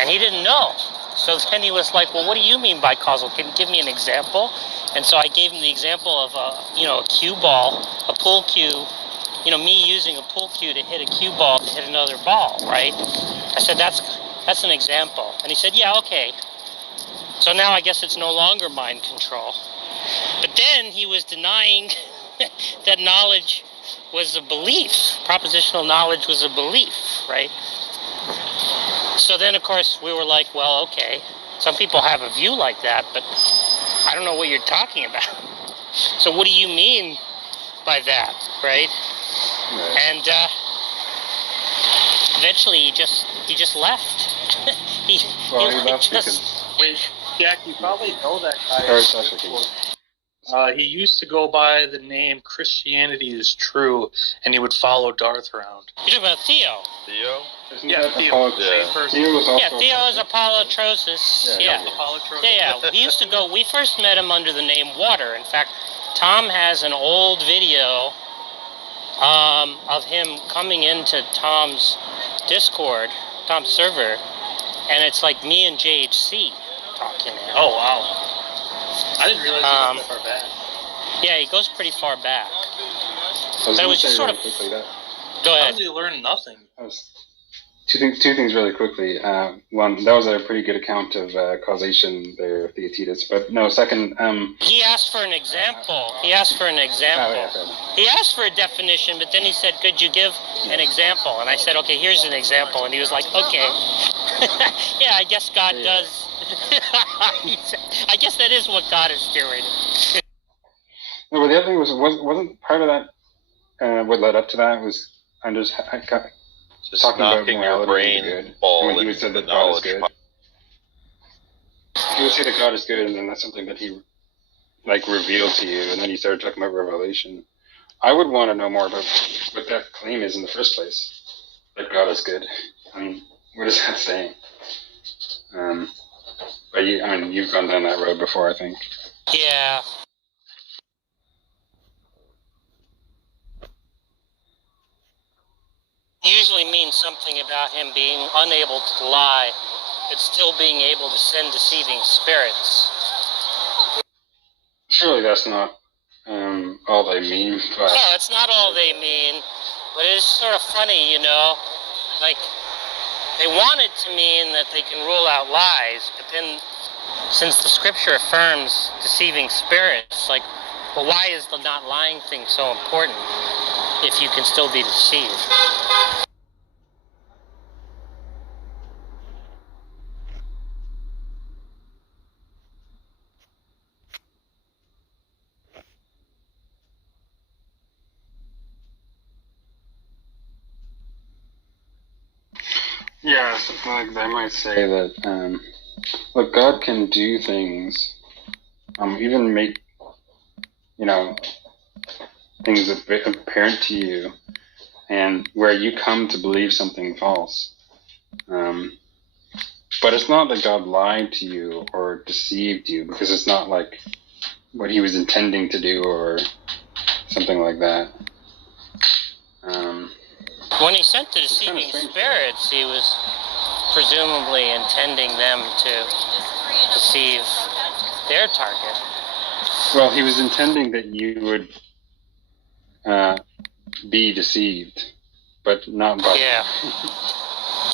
And he didn't know. So then he was like, well, what do you mean by causal? Can you give me an example? And so I gave him the example of a cue ball, a pool cue, me using a pool cue to hit a cue ball to hit another ball, right? I said, that's an example. And he said, yeah, okay. So now I guess it's no longer mind control. But then he was denying that knowledge was a belief. Propositional knowledge was a belief, right? So then, of course, we were like, well, okay, some people have a view like that, but I don't know what you're talking about. So what do you mean by that, right? And eventually he just left. he left because... Wait, Jack, you probably know that guy. He used to go by the name Christianity is True, and he would follow Darth around. You're talking about Theo. Theo? Yeah, Theo. Theo is Apollotrosis. Yeah. We used to go, we first met him under the name Water. In fact, Tom has an old video of him coming into Tom's Discord, Tom's server, and it's like me and JHC talking now. Oh, wow. I didn't realize he was that far back. Yeah, he goes pretty far back. But it was just sort of... Go ahead. How did he learn nothing? Two things really quickly. One, that was a pretty good account of causation there, Theaetetus. But no, second... he asked for an example. He asked for a definition, but then he said, could you give an example? And I said, okay, here's an example. And he was like, okay. Yeah, I guess God does... I guess that is what God is doing. No, but the other thing wasn't part of that, what led up to that was, Just talking knocking about your brain ball when he would say that God is good. He would say that God is good, and then that's something that he revealed to you, and then he started talking about revelation. I would want to know more about what that claim is in the first place, that God is good. I mean, what is that saying? But you've gone down that road before, I think. Yeah. Usually means something about him being unable to lie, but still being able to send deceiving spirits. Surely that's not all they mean. But... No, it's not all they mean, but it's sort of funny, you know? Like, they want it to mean that they can rule out lies, but then, since the scripture affirms deceiving spirits, like, well, why is the not lying thing so important if you can still be deceived? Yeah, like they might say that, look, God can do things, even make, things apparent to you, and where you come to believe something false. But it's not that God lied to you or deceived you, because it's not like what he was intending to do or something like that. When he sent the deceiving spirits, he was presumably intending them to deceive their target. Well, he was intending that you would be deceived, but not by... Yeah.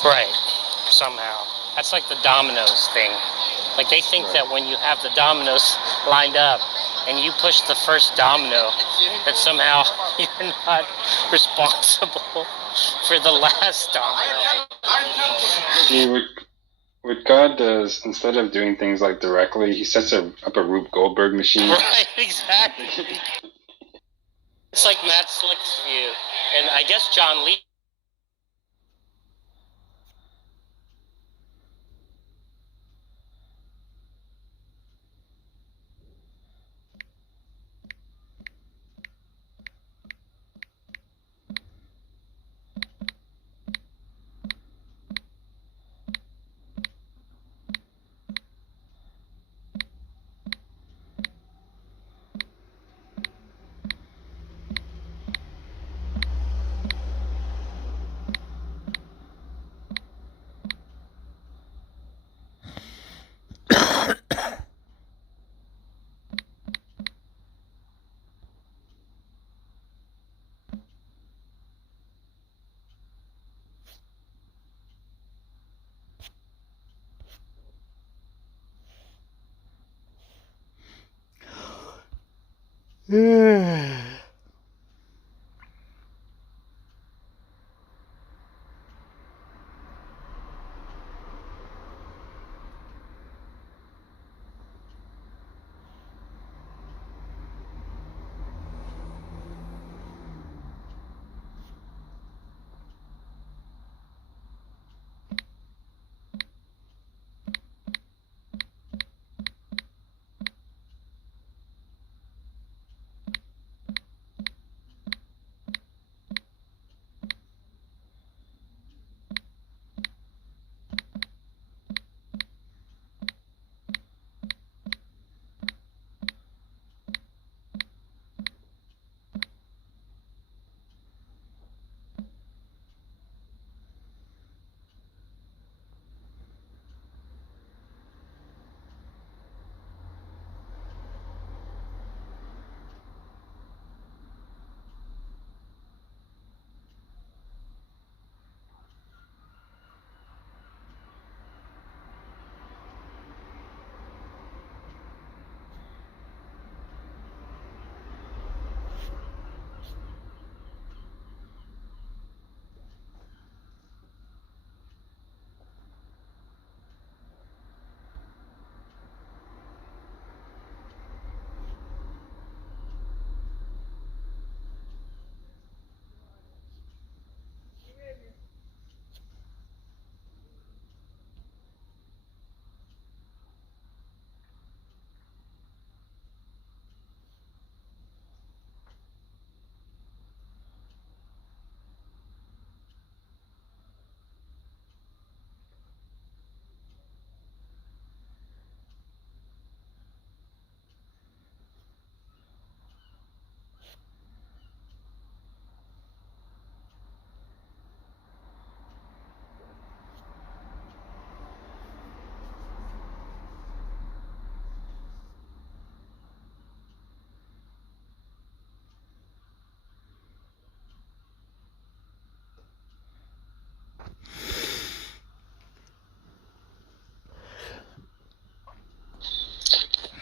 Right. Somehow. That's like the dominoes thing. Like, they think that when you have the dominoes lined up and you push the first domino, that somehow you're not responsible for the last domino. See, what God does, instead of doing things like directly, he sets up a Rube Goldberg machine. Right, exactly. It's like Matt Slick's view, and I guess John Lee.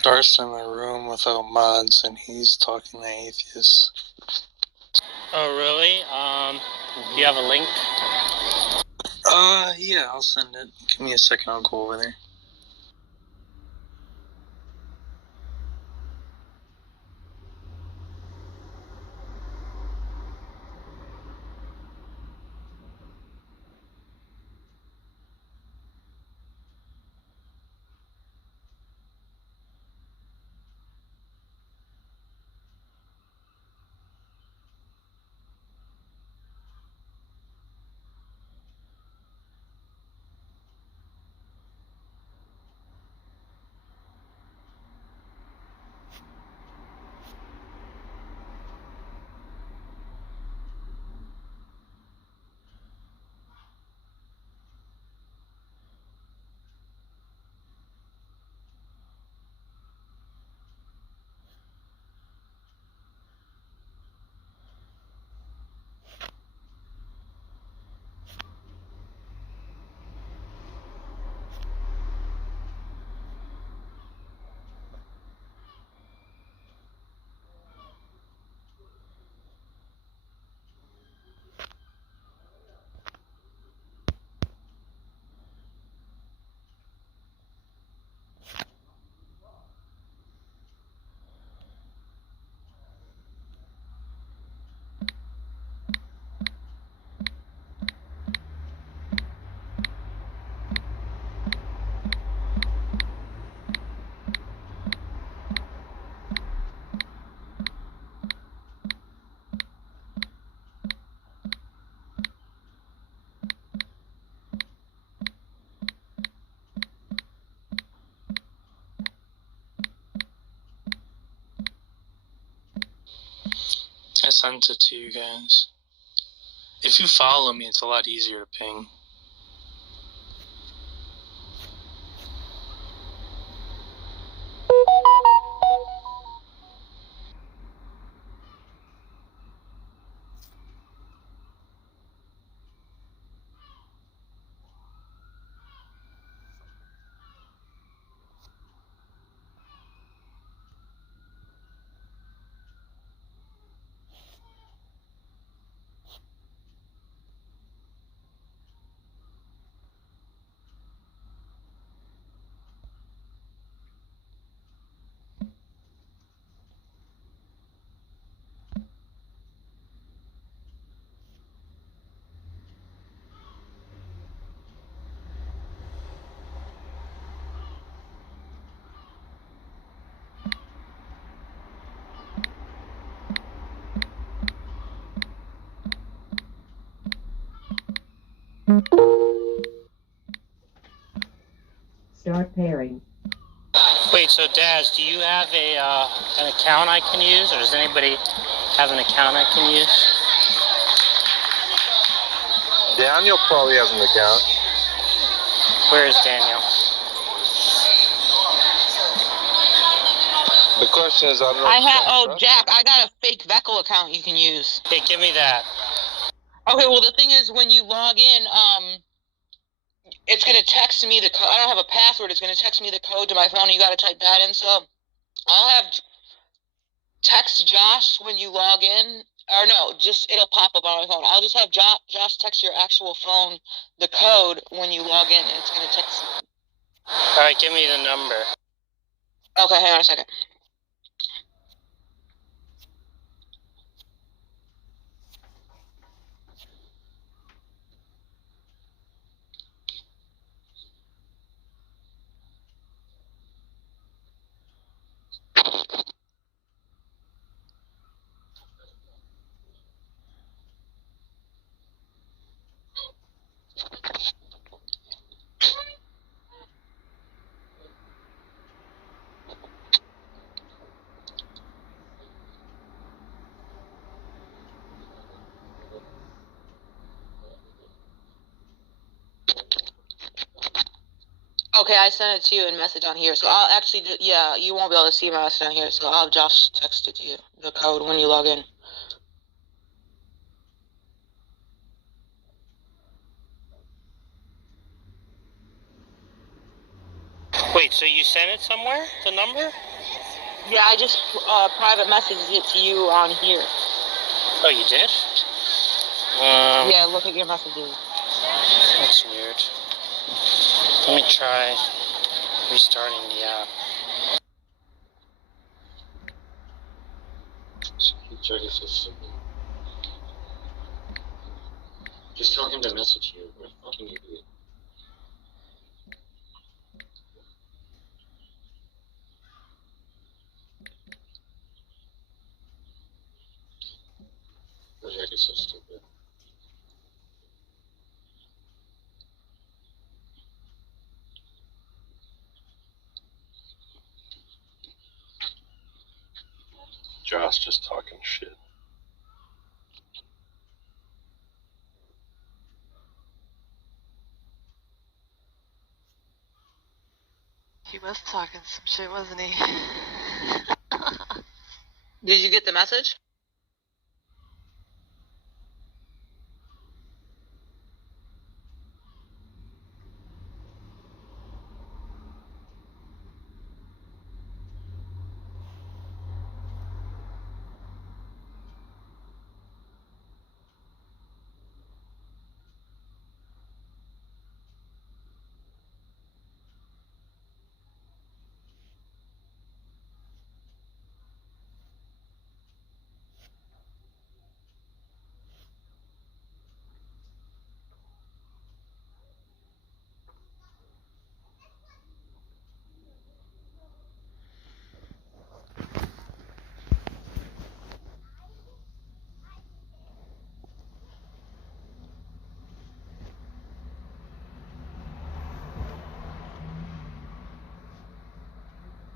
Darth's in a room without mods, and he's talking to atheists. Oh, really? Do you have a link? Yeah, I'll send it. Give me a second, I'll go over there. I sent it to you guys. If you follow me, it's a lot easier to ping. Start pairing. Wait, so Daz, do you have an account I can use, or does anybody have an account I can use? Daniel probably has an account. Where is Daniel? The question is, I don't know. Jack, I got a fake Veckle account you can use. Hey, give me that. Okay, well, the thing is, when you log in, it's going to text me the code. I don't have a password. It's going to text me the code to my phone, and you got to type that in. So I'll have text Josh when you log in. Or no, just it'll pop up on my phone. I'll just have Josh text your actual phone the code when you log in, and it's going to text. All right, give me the number. Okay, hang on a second. Okay, I sent it to you in message on here. So I'll actually, you won't be able to see my message on here. So I'll have Josh text it to you, the code when you log in. Wait, so you sent it somewhere, the number? Yeah, I just private messaged it to you on here. Oh, you did? Yeah, look at your messages. That's weird. Let me try restarting the app. Just tell him to message you. What a fucking idiot. Jack is so stupid. Josh just talking shit. He was talking some shit, wasn't he? Did you get the message?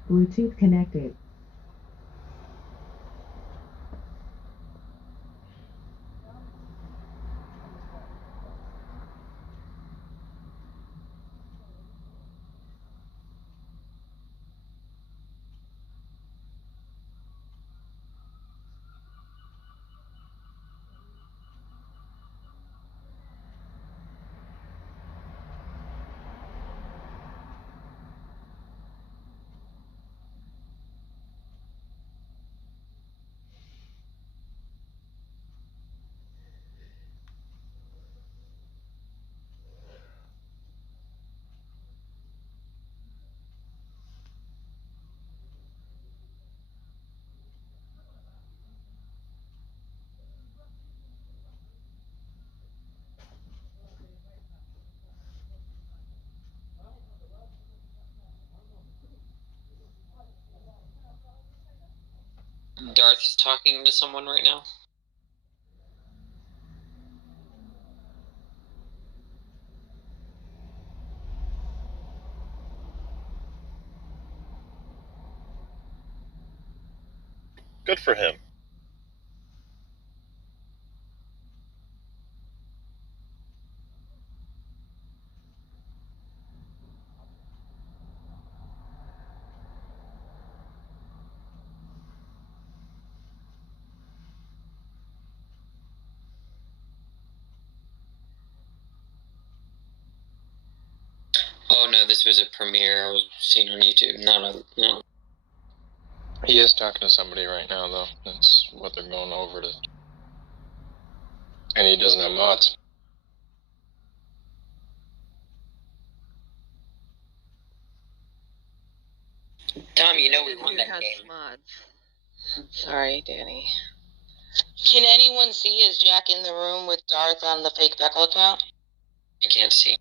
Bluetooth connected. Darth is talking to someone right now. Good for him. Oh no, this was a premiere I was seeing on YouTube, not. He is talking to somebody right now, though. That's what they're going over to. And he doesn't have mods. Tom, you know we won that has game. mods. Sorry, Danny. Can anyone see, is Jack in the room with Darth on the fake Beckel account? I can't see.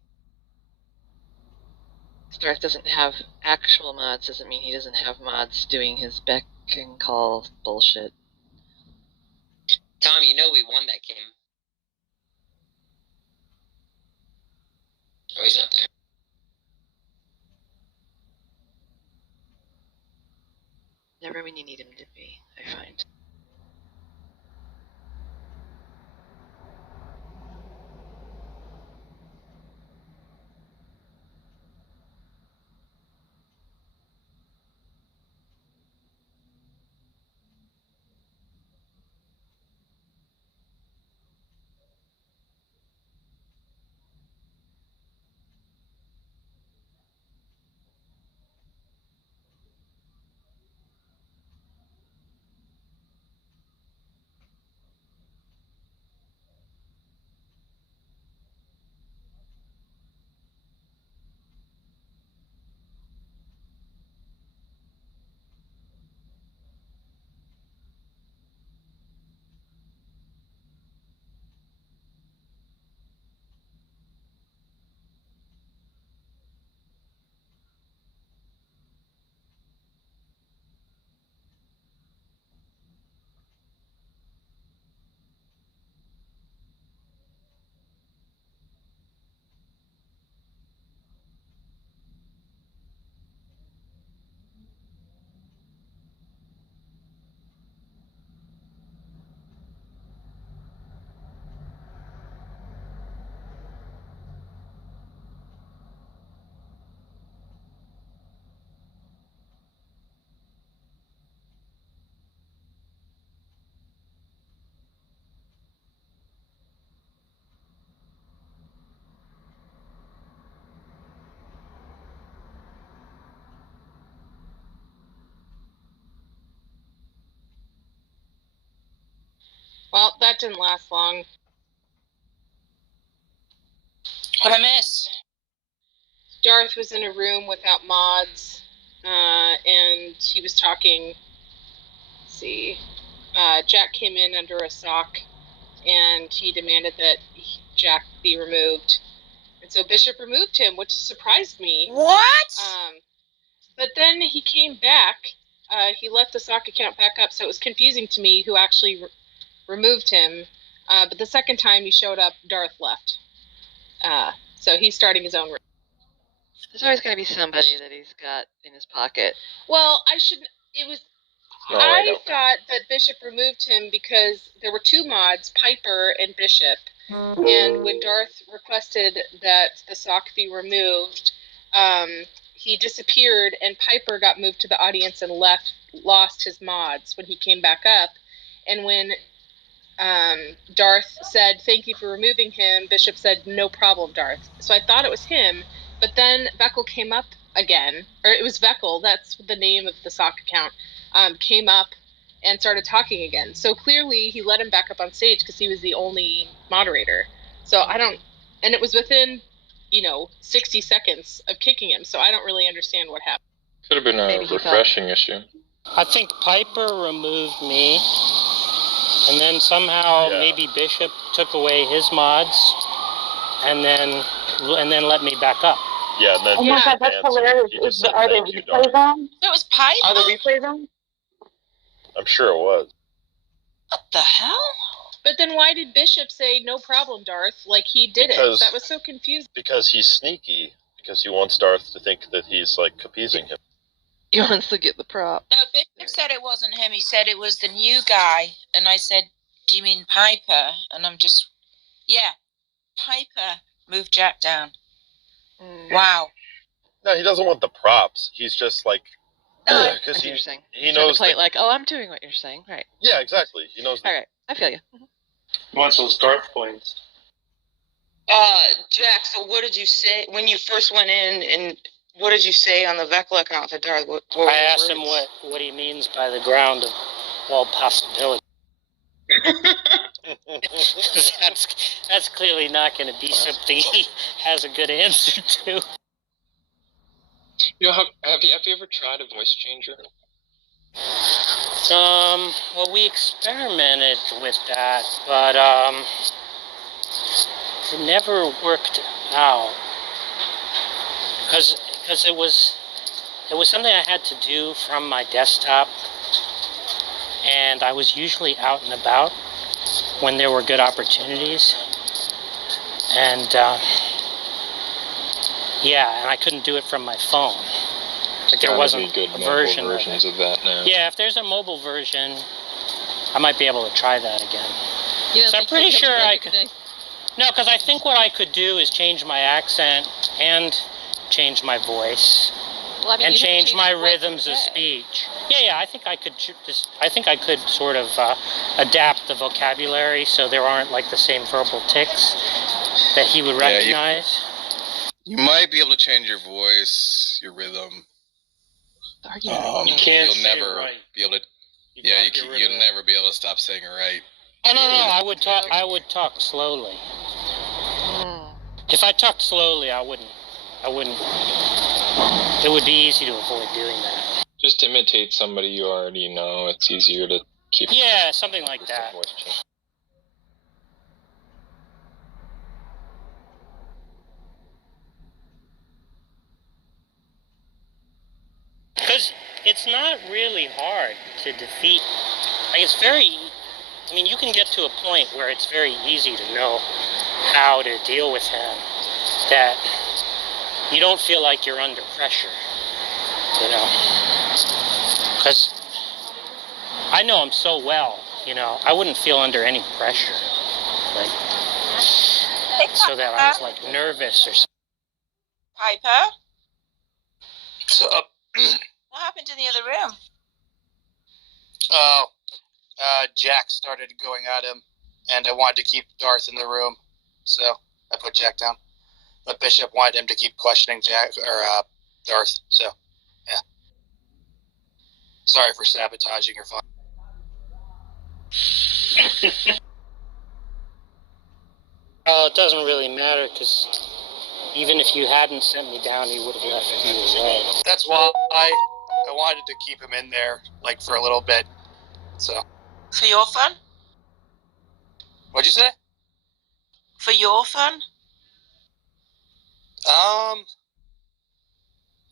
Darth doesn't have actual mods, doesn't mean he doesn't have mods doing his beck and call bullshit. Tom, you know we won that game. Oh, he's not there. Never when you need him to be, I find. Well, that didn't last long. What I miss? Darth was in a room without mods, and he was talking. Let's see. Jack came in under a sock, and he demanded that Jack be removed. And so Bishop removed him, which surprised me. What? But then he came back. He left the sock account back up, so it was confusing to me who actually removed him. But the second time he showed up, Darth left. So he's starting his own room. There's always going to be somebody that he's got in his pocket. Well, I thought that Bishop removed him because there were two mods, Piper and Bishop. And when Darth requested that the sock be removed, he disappeared, and Piper got moved to the audience and lost his mods when he came back up. And when Darth said, "Thank you for removing him," Bishop said, "No problem, Darth." So I thought it was him, but then Veckel came up again, or it was Veckel, that's the name of the sock account, came up and started talking again. So clearly he let him back up on stage because he was the only moderator. So and it was within, 60 seconds of kicking him, so I don't really understand what happened. Could have been a refreshing issue. I think Piper removed me, and then somehow maybe Bishop took away his mods, and then let me back up. Yeah, and then oh my god, that's hilarious. Are there replays on? That was Piper? Are the replays on? I'm sure it was. What the hell? But then why did Bishop say, "No problem, Darth"? Like he did it. That was so confusing. Because he's sneaky. Because he wants Darth to think that he's, like, appeasing him. He wants to get the prop. No, Bishop said it wasn't him. He said it was the new guy. And I said, do you mean Piper? And I'm just, yeah, Piper moved Jack down. Wow. No, he doesn't want the props. He's just like, because he knows. Play it like, oh, I'm doing what you're saying, right? Yeah, exactly. He knows. All right, I feel you. He wants those Darth points. Jack, so what did you say when you first went in, and what did you say on the Vecla account for Darth? What I asked him what he means by the ground of all possibility. that's clearly not going to be something he has a good answer to. You know, have you ever tried a voice changer? Well, we experimented with that, but it never worked out because it was something I had to do from my desktop, and I was usually out and about when there were good opportunities, and and I couldn't do it from my phone. Like there wasn't good a version versions of that now. Yeah, if there's a mobile version, I might be able to try that again. So I'm pretty sure I could. No, because I think what I could do is change my accent and change my voice and change my rhythms of speech. Yeah, I think I could sort of adapt the vocabulary so there aren't like the same verbal tics that he would recognize. You might be able to change your voice, your rhythm. You can't you'll never be able to. You'll never be able to stop saying it right. Oh no, I would talk slowly. If I talked slowly, I wouldn't. It would be easy to avoid doing that. Just imitate somebody you already know. It's easier to keep. Yeah, something like that. Because it's not really hard to defeat. Like you can get to a point where it's very easy to know how to deal with him, that you don't feel like you're under pressure, because I know him so well, I wouldn't feel under any pressure, so that I was like nervous or something. Piper? So, What happened in the other room? Jack started going at him, and I wanted to keep Darth in the room, so I put Jack down. But Bishop wanted him to keep questioning Darth, so yeah. Sorry for sabotaging your fun. It doesn't really matter, because even if you hadn't sent me down, he would have left you away. That's why I wanted to keep him in there, for a little bit, so. For your fun? What'd you say? For your fun?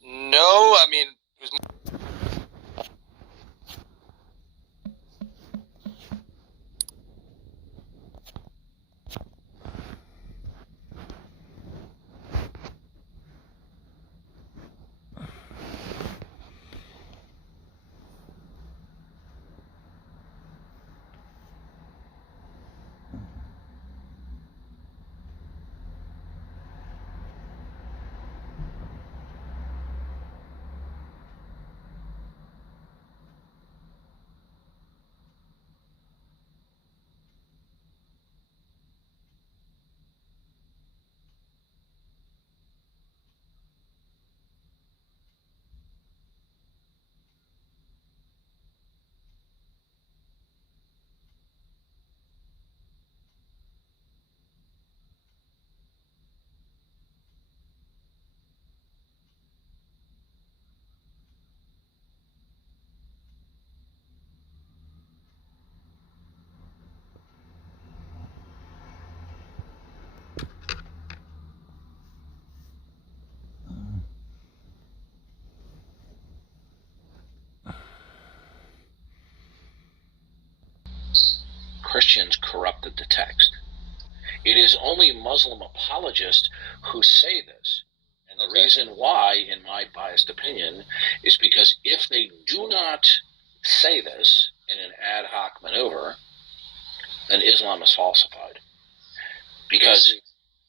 No, I mean, it was Christians corrupted the text. It is only Muslim apologists who say this, and The reason why, in my biased opinion, is because if they do not say this in an ad hoc maneuver, then Islam is falsified. Because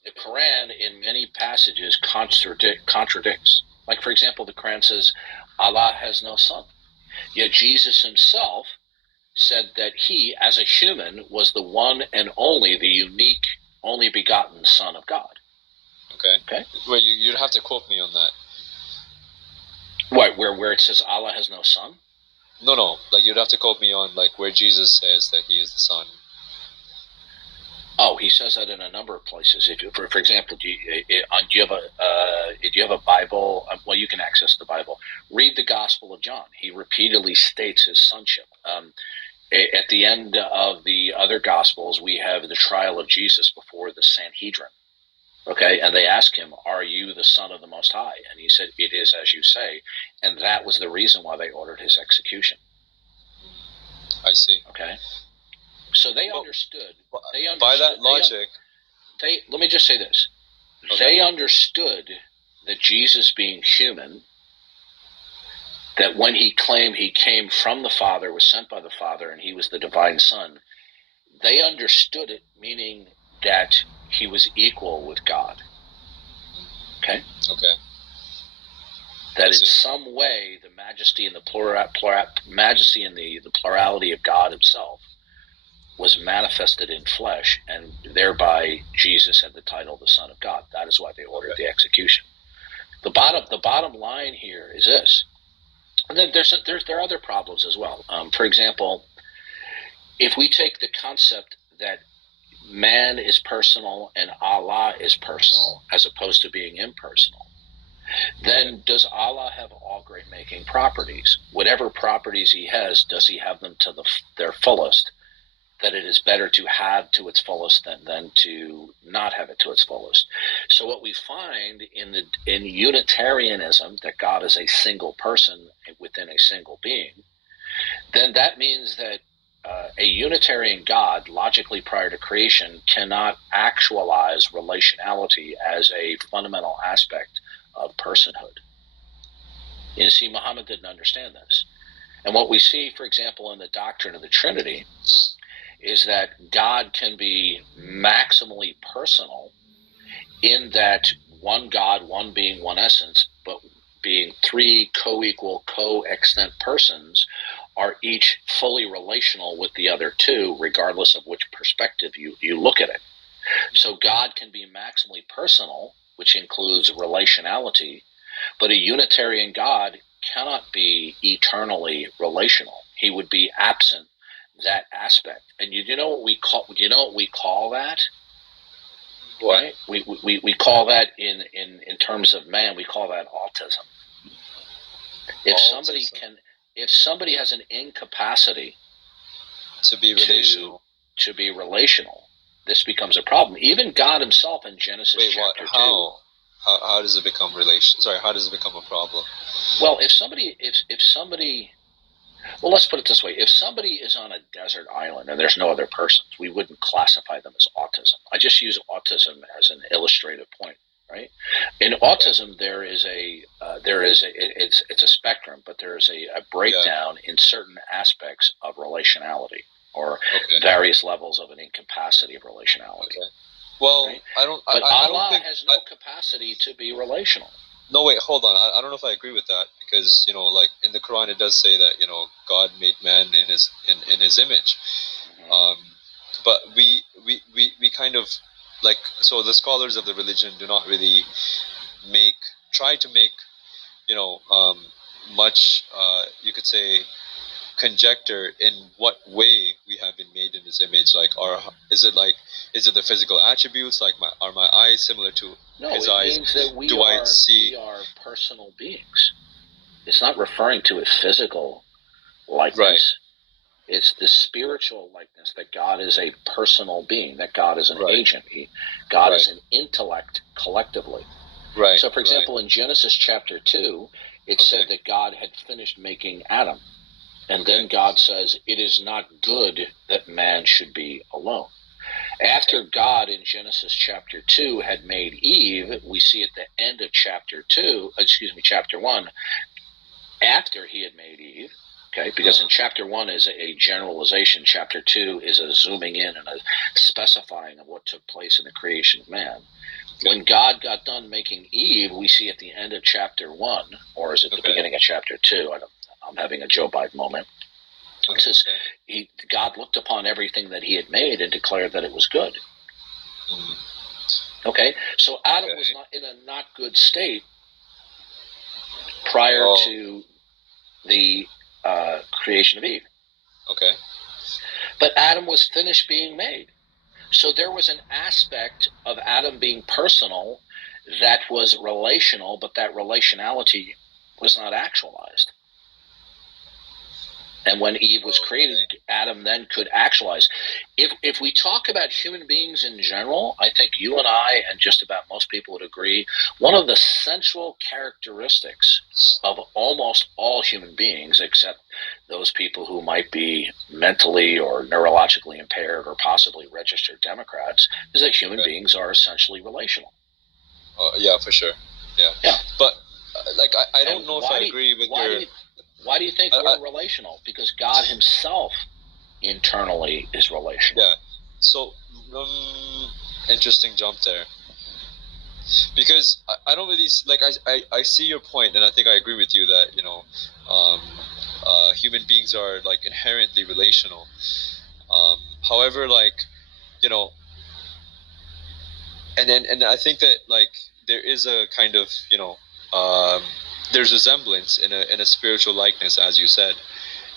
the Quran, in many passages, contradicts. Like, for example, the Quran says, Allah has no son. Yet Jesus himself said that he, as a human, was the one and only, the unique, only begotten Son of God. Okay. Well, you'd have to quote me on that. What? Where it says Allah has no son? No. Like, you'd have to quote me on, like, where Jesus says that he is the Son. Oh, he says that in a number of places. If you, for example, do you have a Bible? Well, you can access the Bible. Read the Gospel of John. He repeatedly states his sonship. At the end of the other Gospels, we have the trial of Jesus before the Sanhedrin. Okay, and they ask him, "Are you the Son of the Most High?" And he said, "It is as you say." And that was the reason why they ordered his execution. I see. Okay. So they understood. By that logic, let me just say this: they understood that Jesus, being human, that when he claimed he came from the Father, was sent by the Father, and he was the divine Son, they understood it, meaning that he was equal with God. Okay. That in some way, the majesty and the plurality of God himself was manifested in flesh, and thereby Jesus had the title the Son of God. That is why they ordered the execution. The bottom line here is this, and then there are other problems as well. For example, if we take the concept that man is personal and Allah is personal, as opposed to being impersonal, then does Allah have all great-making properties? Whatever properties he has, does he have them to their fullest? That it is better to have to its fullest than to not have it to its fullest. So what we find in Unitarianism, that God is a single person within a single being, then that means that a Unitarian God, logically prior to creation, cannot actualize relationality as a fundamental aspect of personhood. You see, Muhammad didn't understand this. And what we see, for example, in the doctrine of the Trinity, is that God can be maximally personal in that one God, one being, one essence, but being three co-equal, co-extent persons are each fully relational with the other two, regardless of which perspective you look at it. So God can be maximally personal, which includes relationality, but a Unitarian God cannot be eternally relational. He would be absent that aspect. And you know what we call that? Right? We call that in terms of man, we call that autism. If somebody has an incapacity to be relational, this becomes a problem. Even God himself in Genesis chapter 2. How does it become relation? Sorry, how does it become a problem? Well, if somebody, well, let's put it this way: if somebody is on a desert island and there's no other persons, we wouldn't classify them as autism. I just use autism as an illustrative point, right? In autism, it's a spectrum, but there is a breakdown in certain aspects of relationality, or various levels of an incapacity of relationality. Well, right? But Allah has no capacity to be relational. No, wait, hold on. I don't know if I agree with that, because like in the Quran it does say that God made man in his image, but we kind of so the scholars of the religion do not really try to make much you could say conjecture in what way we have been made in his image. Is it the physical attributes? Are my eyes similar to his eyes? Means that we are personal beings. It's not referring to a physical likeness. Right. It's the spiritual likeness, that God is a personal being, that God is an agent. God is an intellect collectively. Right. So, for example, in Genesis chapter 2, it said that God had finished making Adam. And then God says, "It is not good that man should be alone." After God in Genesis chapter 2 had made Eve, we see at the end of chapter 1, after he had made Eve, okay, because in chapter 1 is a generalization, chapter 2 is a zooming in and a specifying of what took place in the creation of man. When God got done making Eve, we see at the end of chapter 1, or is it the beginning of chapter 2? I'm having a Joe Biden moment. It says God looked upon everything that he had made and declared that it was good. Okay, so Adam was not in a not good state prior to the creation of Eve. Okay. But Adam was finished being made. So there was an aspect of Adam being personal that was relational, but that relationality was not actualized. And when Eve was created, Adam then could actualize. If we talk about human beings in general, I think you and I and just about most people would agree, one of the central characteristics of almost all human beings, except those people who might be mentally or neurologically impaired or possibly registered Democrats, is that human beings are essentially relational. Yeah, for sure. Yeah. But I don't know if I agree with your... Why do you think we're relational? Because God himself internally is relational. Yeah. So, interesting jump there. Because I don't really... I see your point, and I think I agree with you that, human beings are, inherently relational. However, and I think that, there is a kind of, there's resemblance in a spiritual likeness, as you said,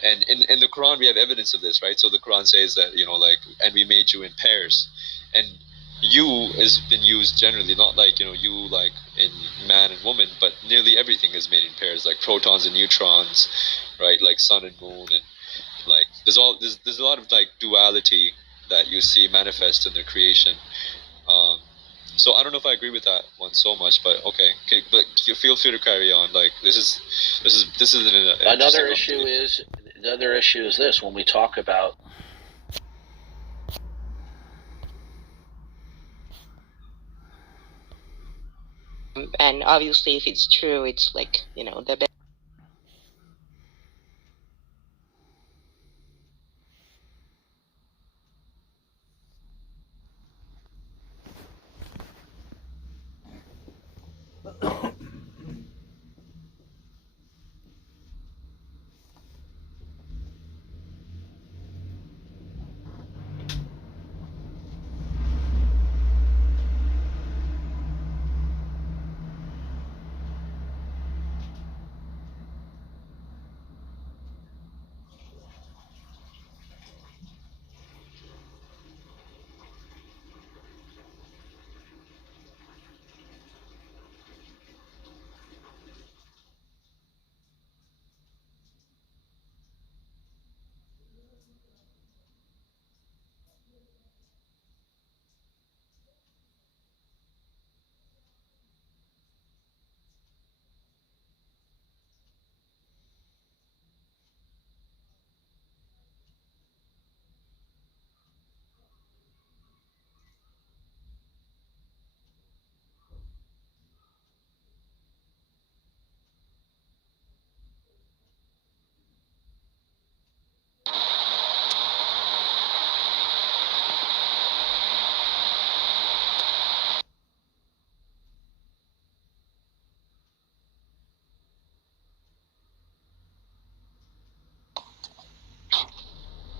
and in the Quran we have evidence of this, right? So the Quran says that and we made you in pairs, and you has been used generally, not you in man and woman, but nearly everything is made in pairs, like protons and neutrons, right? Like sun and moon, and there's a lot of duality that you see manifest in the creation. So I don't know if I agree with that one so much, but okay. But feel free to carry on. This is another issue. The other issue is this: when we talk about and obviously, if it's true, it's the best.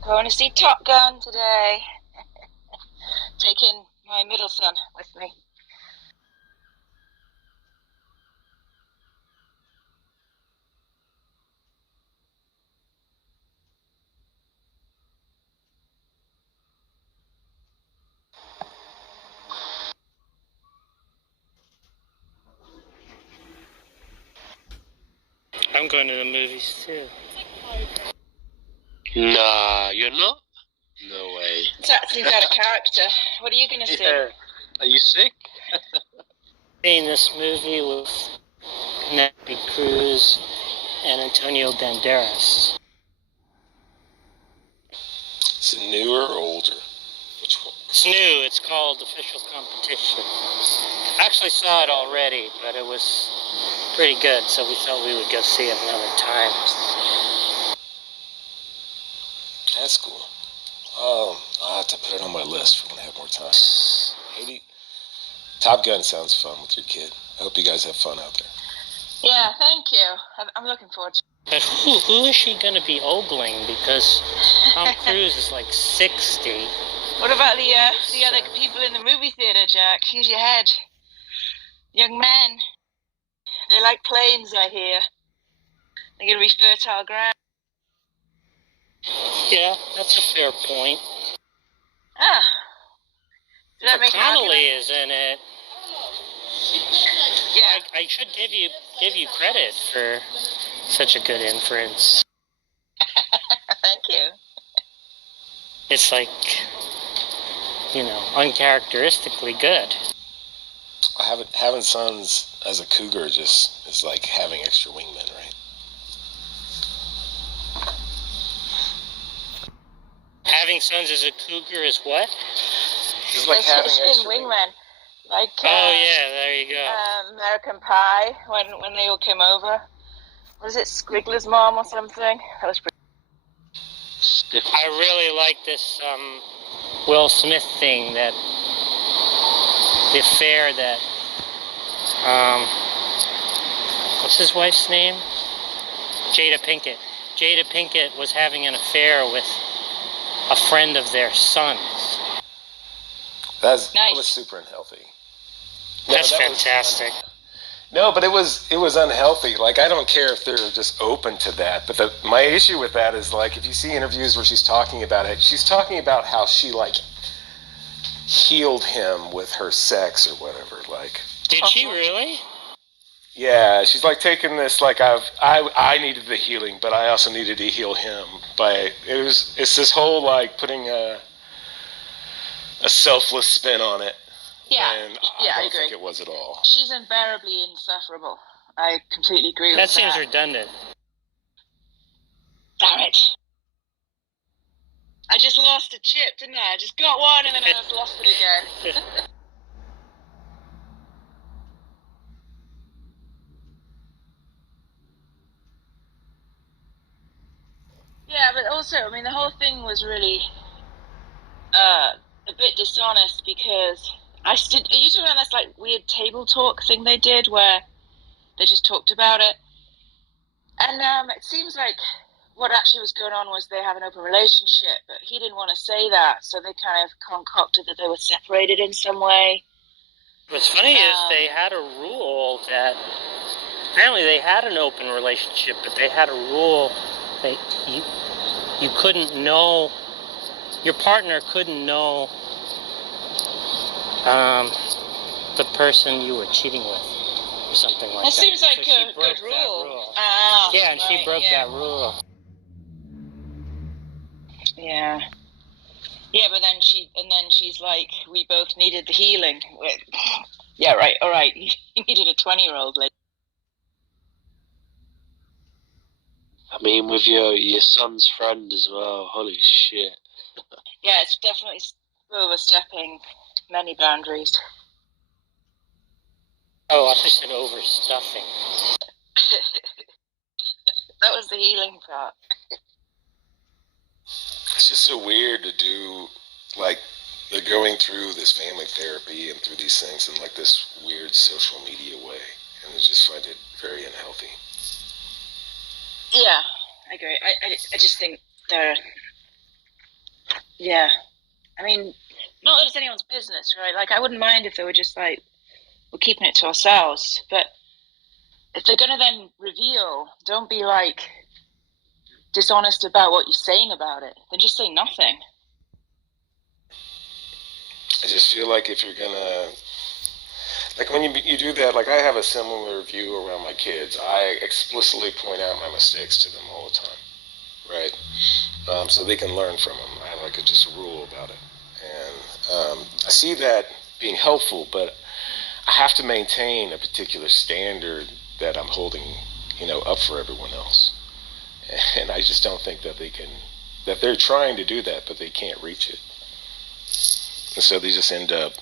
Going to see Top Gun today. Taking my middle son with me. I'm going to the movies too. Nah, you're not? No way. It's acting out of character. What are you going to see? Are you sick? Seeing this movie with Penelope Cruz and Antonio Banderas. Is it newer or older? Which one? It's new. It's called Official Competition. I actually saw it already, but it was pretty good, so we thought we would go see it another time. That's cool. I'll have to put it on my list for when I have more time. Haiti, Top Gun sounds fun with your kid. I hope you guys have fun out there. Yeah, thank you. I'm looking forward to it. But who is she going to be ogling? Because Tom Cruise is like 60. What about the other people in the movie theater, Jack? Use your head. Young men. They like planes, I hear. They're going to be fertile ground. Yeah, that's a fair point. Ah. Did that make Connolly is in it. Yeah. I should give you credit for such a good inference. Thank you. It's like, uncharacteristically good. Having sons as a cougar just is like having extra wingmen, right? Having sons as a cougar is what? It's like having extra wingmen. Like, yeah, there you go. American Pie, when they all came over. Was it Squiggler's mom or something? That was pretty. I really like this Will Smith thing, that the affair that what's his wife's name? Jada Pinkett. Jada Pinkett was having an affair with a friend of their son's. That was super unhealthy. That's fantastic. No, but it was unhealthy. Like, I don't care if they're just open to that. But my issue with that is, like, if you see interviews where she's talking about it, she's talking about how she, like, healed him with her sex or whatever. Like, did she really? Yeah, she's like taking this, like, I needed the healing, but I also needed to heal him. It's this whole, like, putting a selfless spin on it. Yeah, and I don't agree. think it was at all. She's unbearably insufferable. I completely agree with that. That seems redundant. Damn it. I just lost a chip, didn't I? I just got one and then I just lost it again. Yeah, but also, I mean, the whole thing was really a bit dishonest because are you talking about this like weird table talk thing they did where they just talked about it? And it seems like what actually was going on was they have an open relationship, but he didn't want to say that, so they kind of concocted that they were separated in some way. What's funny is they had a rule that apparently they had an open relationship, but they had a rule that you couldn't know, your partner couldn't know the person you were cheating with, or something like that. That seems like so a good rule. Yeah, and she broke that rule. Yeah. Yeah, but then she's like, we both needed the healing. Yeah, right. All right. You needed a 20-year-old lady. I mean, with your son's friend as well. Holy shit. Yeah, it's definitely overstepping many boundaries. Oh, I thought you said overstuffing. That was the healing part. It's just so weird to do, like, they're going through this family therapy and through these things in, like, this weird social media way. And I just find it very unhealthy. Yeah, I agree. I just think they're... Yeah. I mean, not that it's anyone's business, right? Like, I wouldn't mind if they were just like, we're keeping it to ourselves. But if they're going to then reveal, don't be like dishonest about what you're saying about it. Then just say nothing. I just feel like if you're gonna, like when you do that, like I have a similar view around my kids. I explicitly point out my mistakes to them all the time, right? So they can learn from them. I have like just a rule about it. And I see that being helpful, but I have to maintain a particular standard that I'm holding, up for everyone else. And I just don't think that they're trying to do that, but they can't reach it. And so they just end up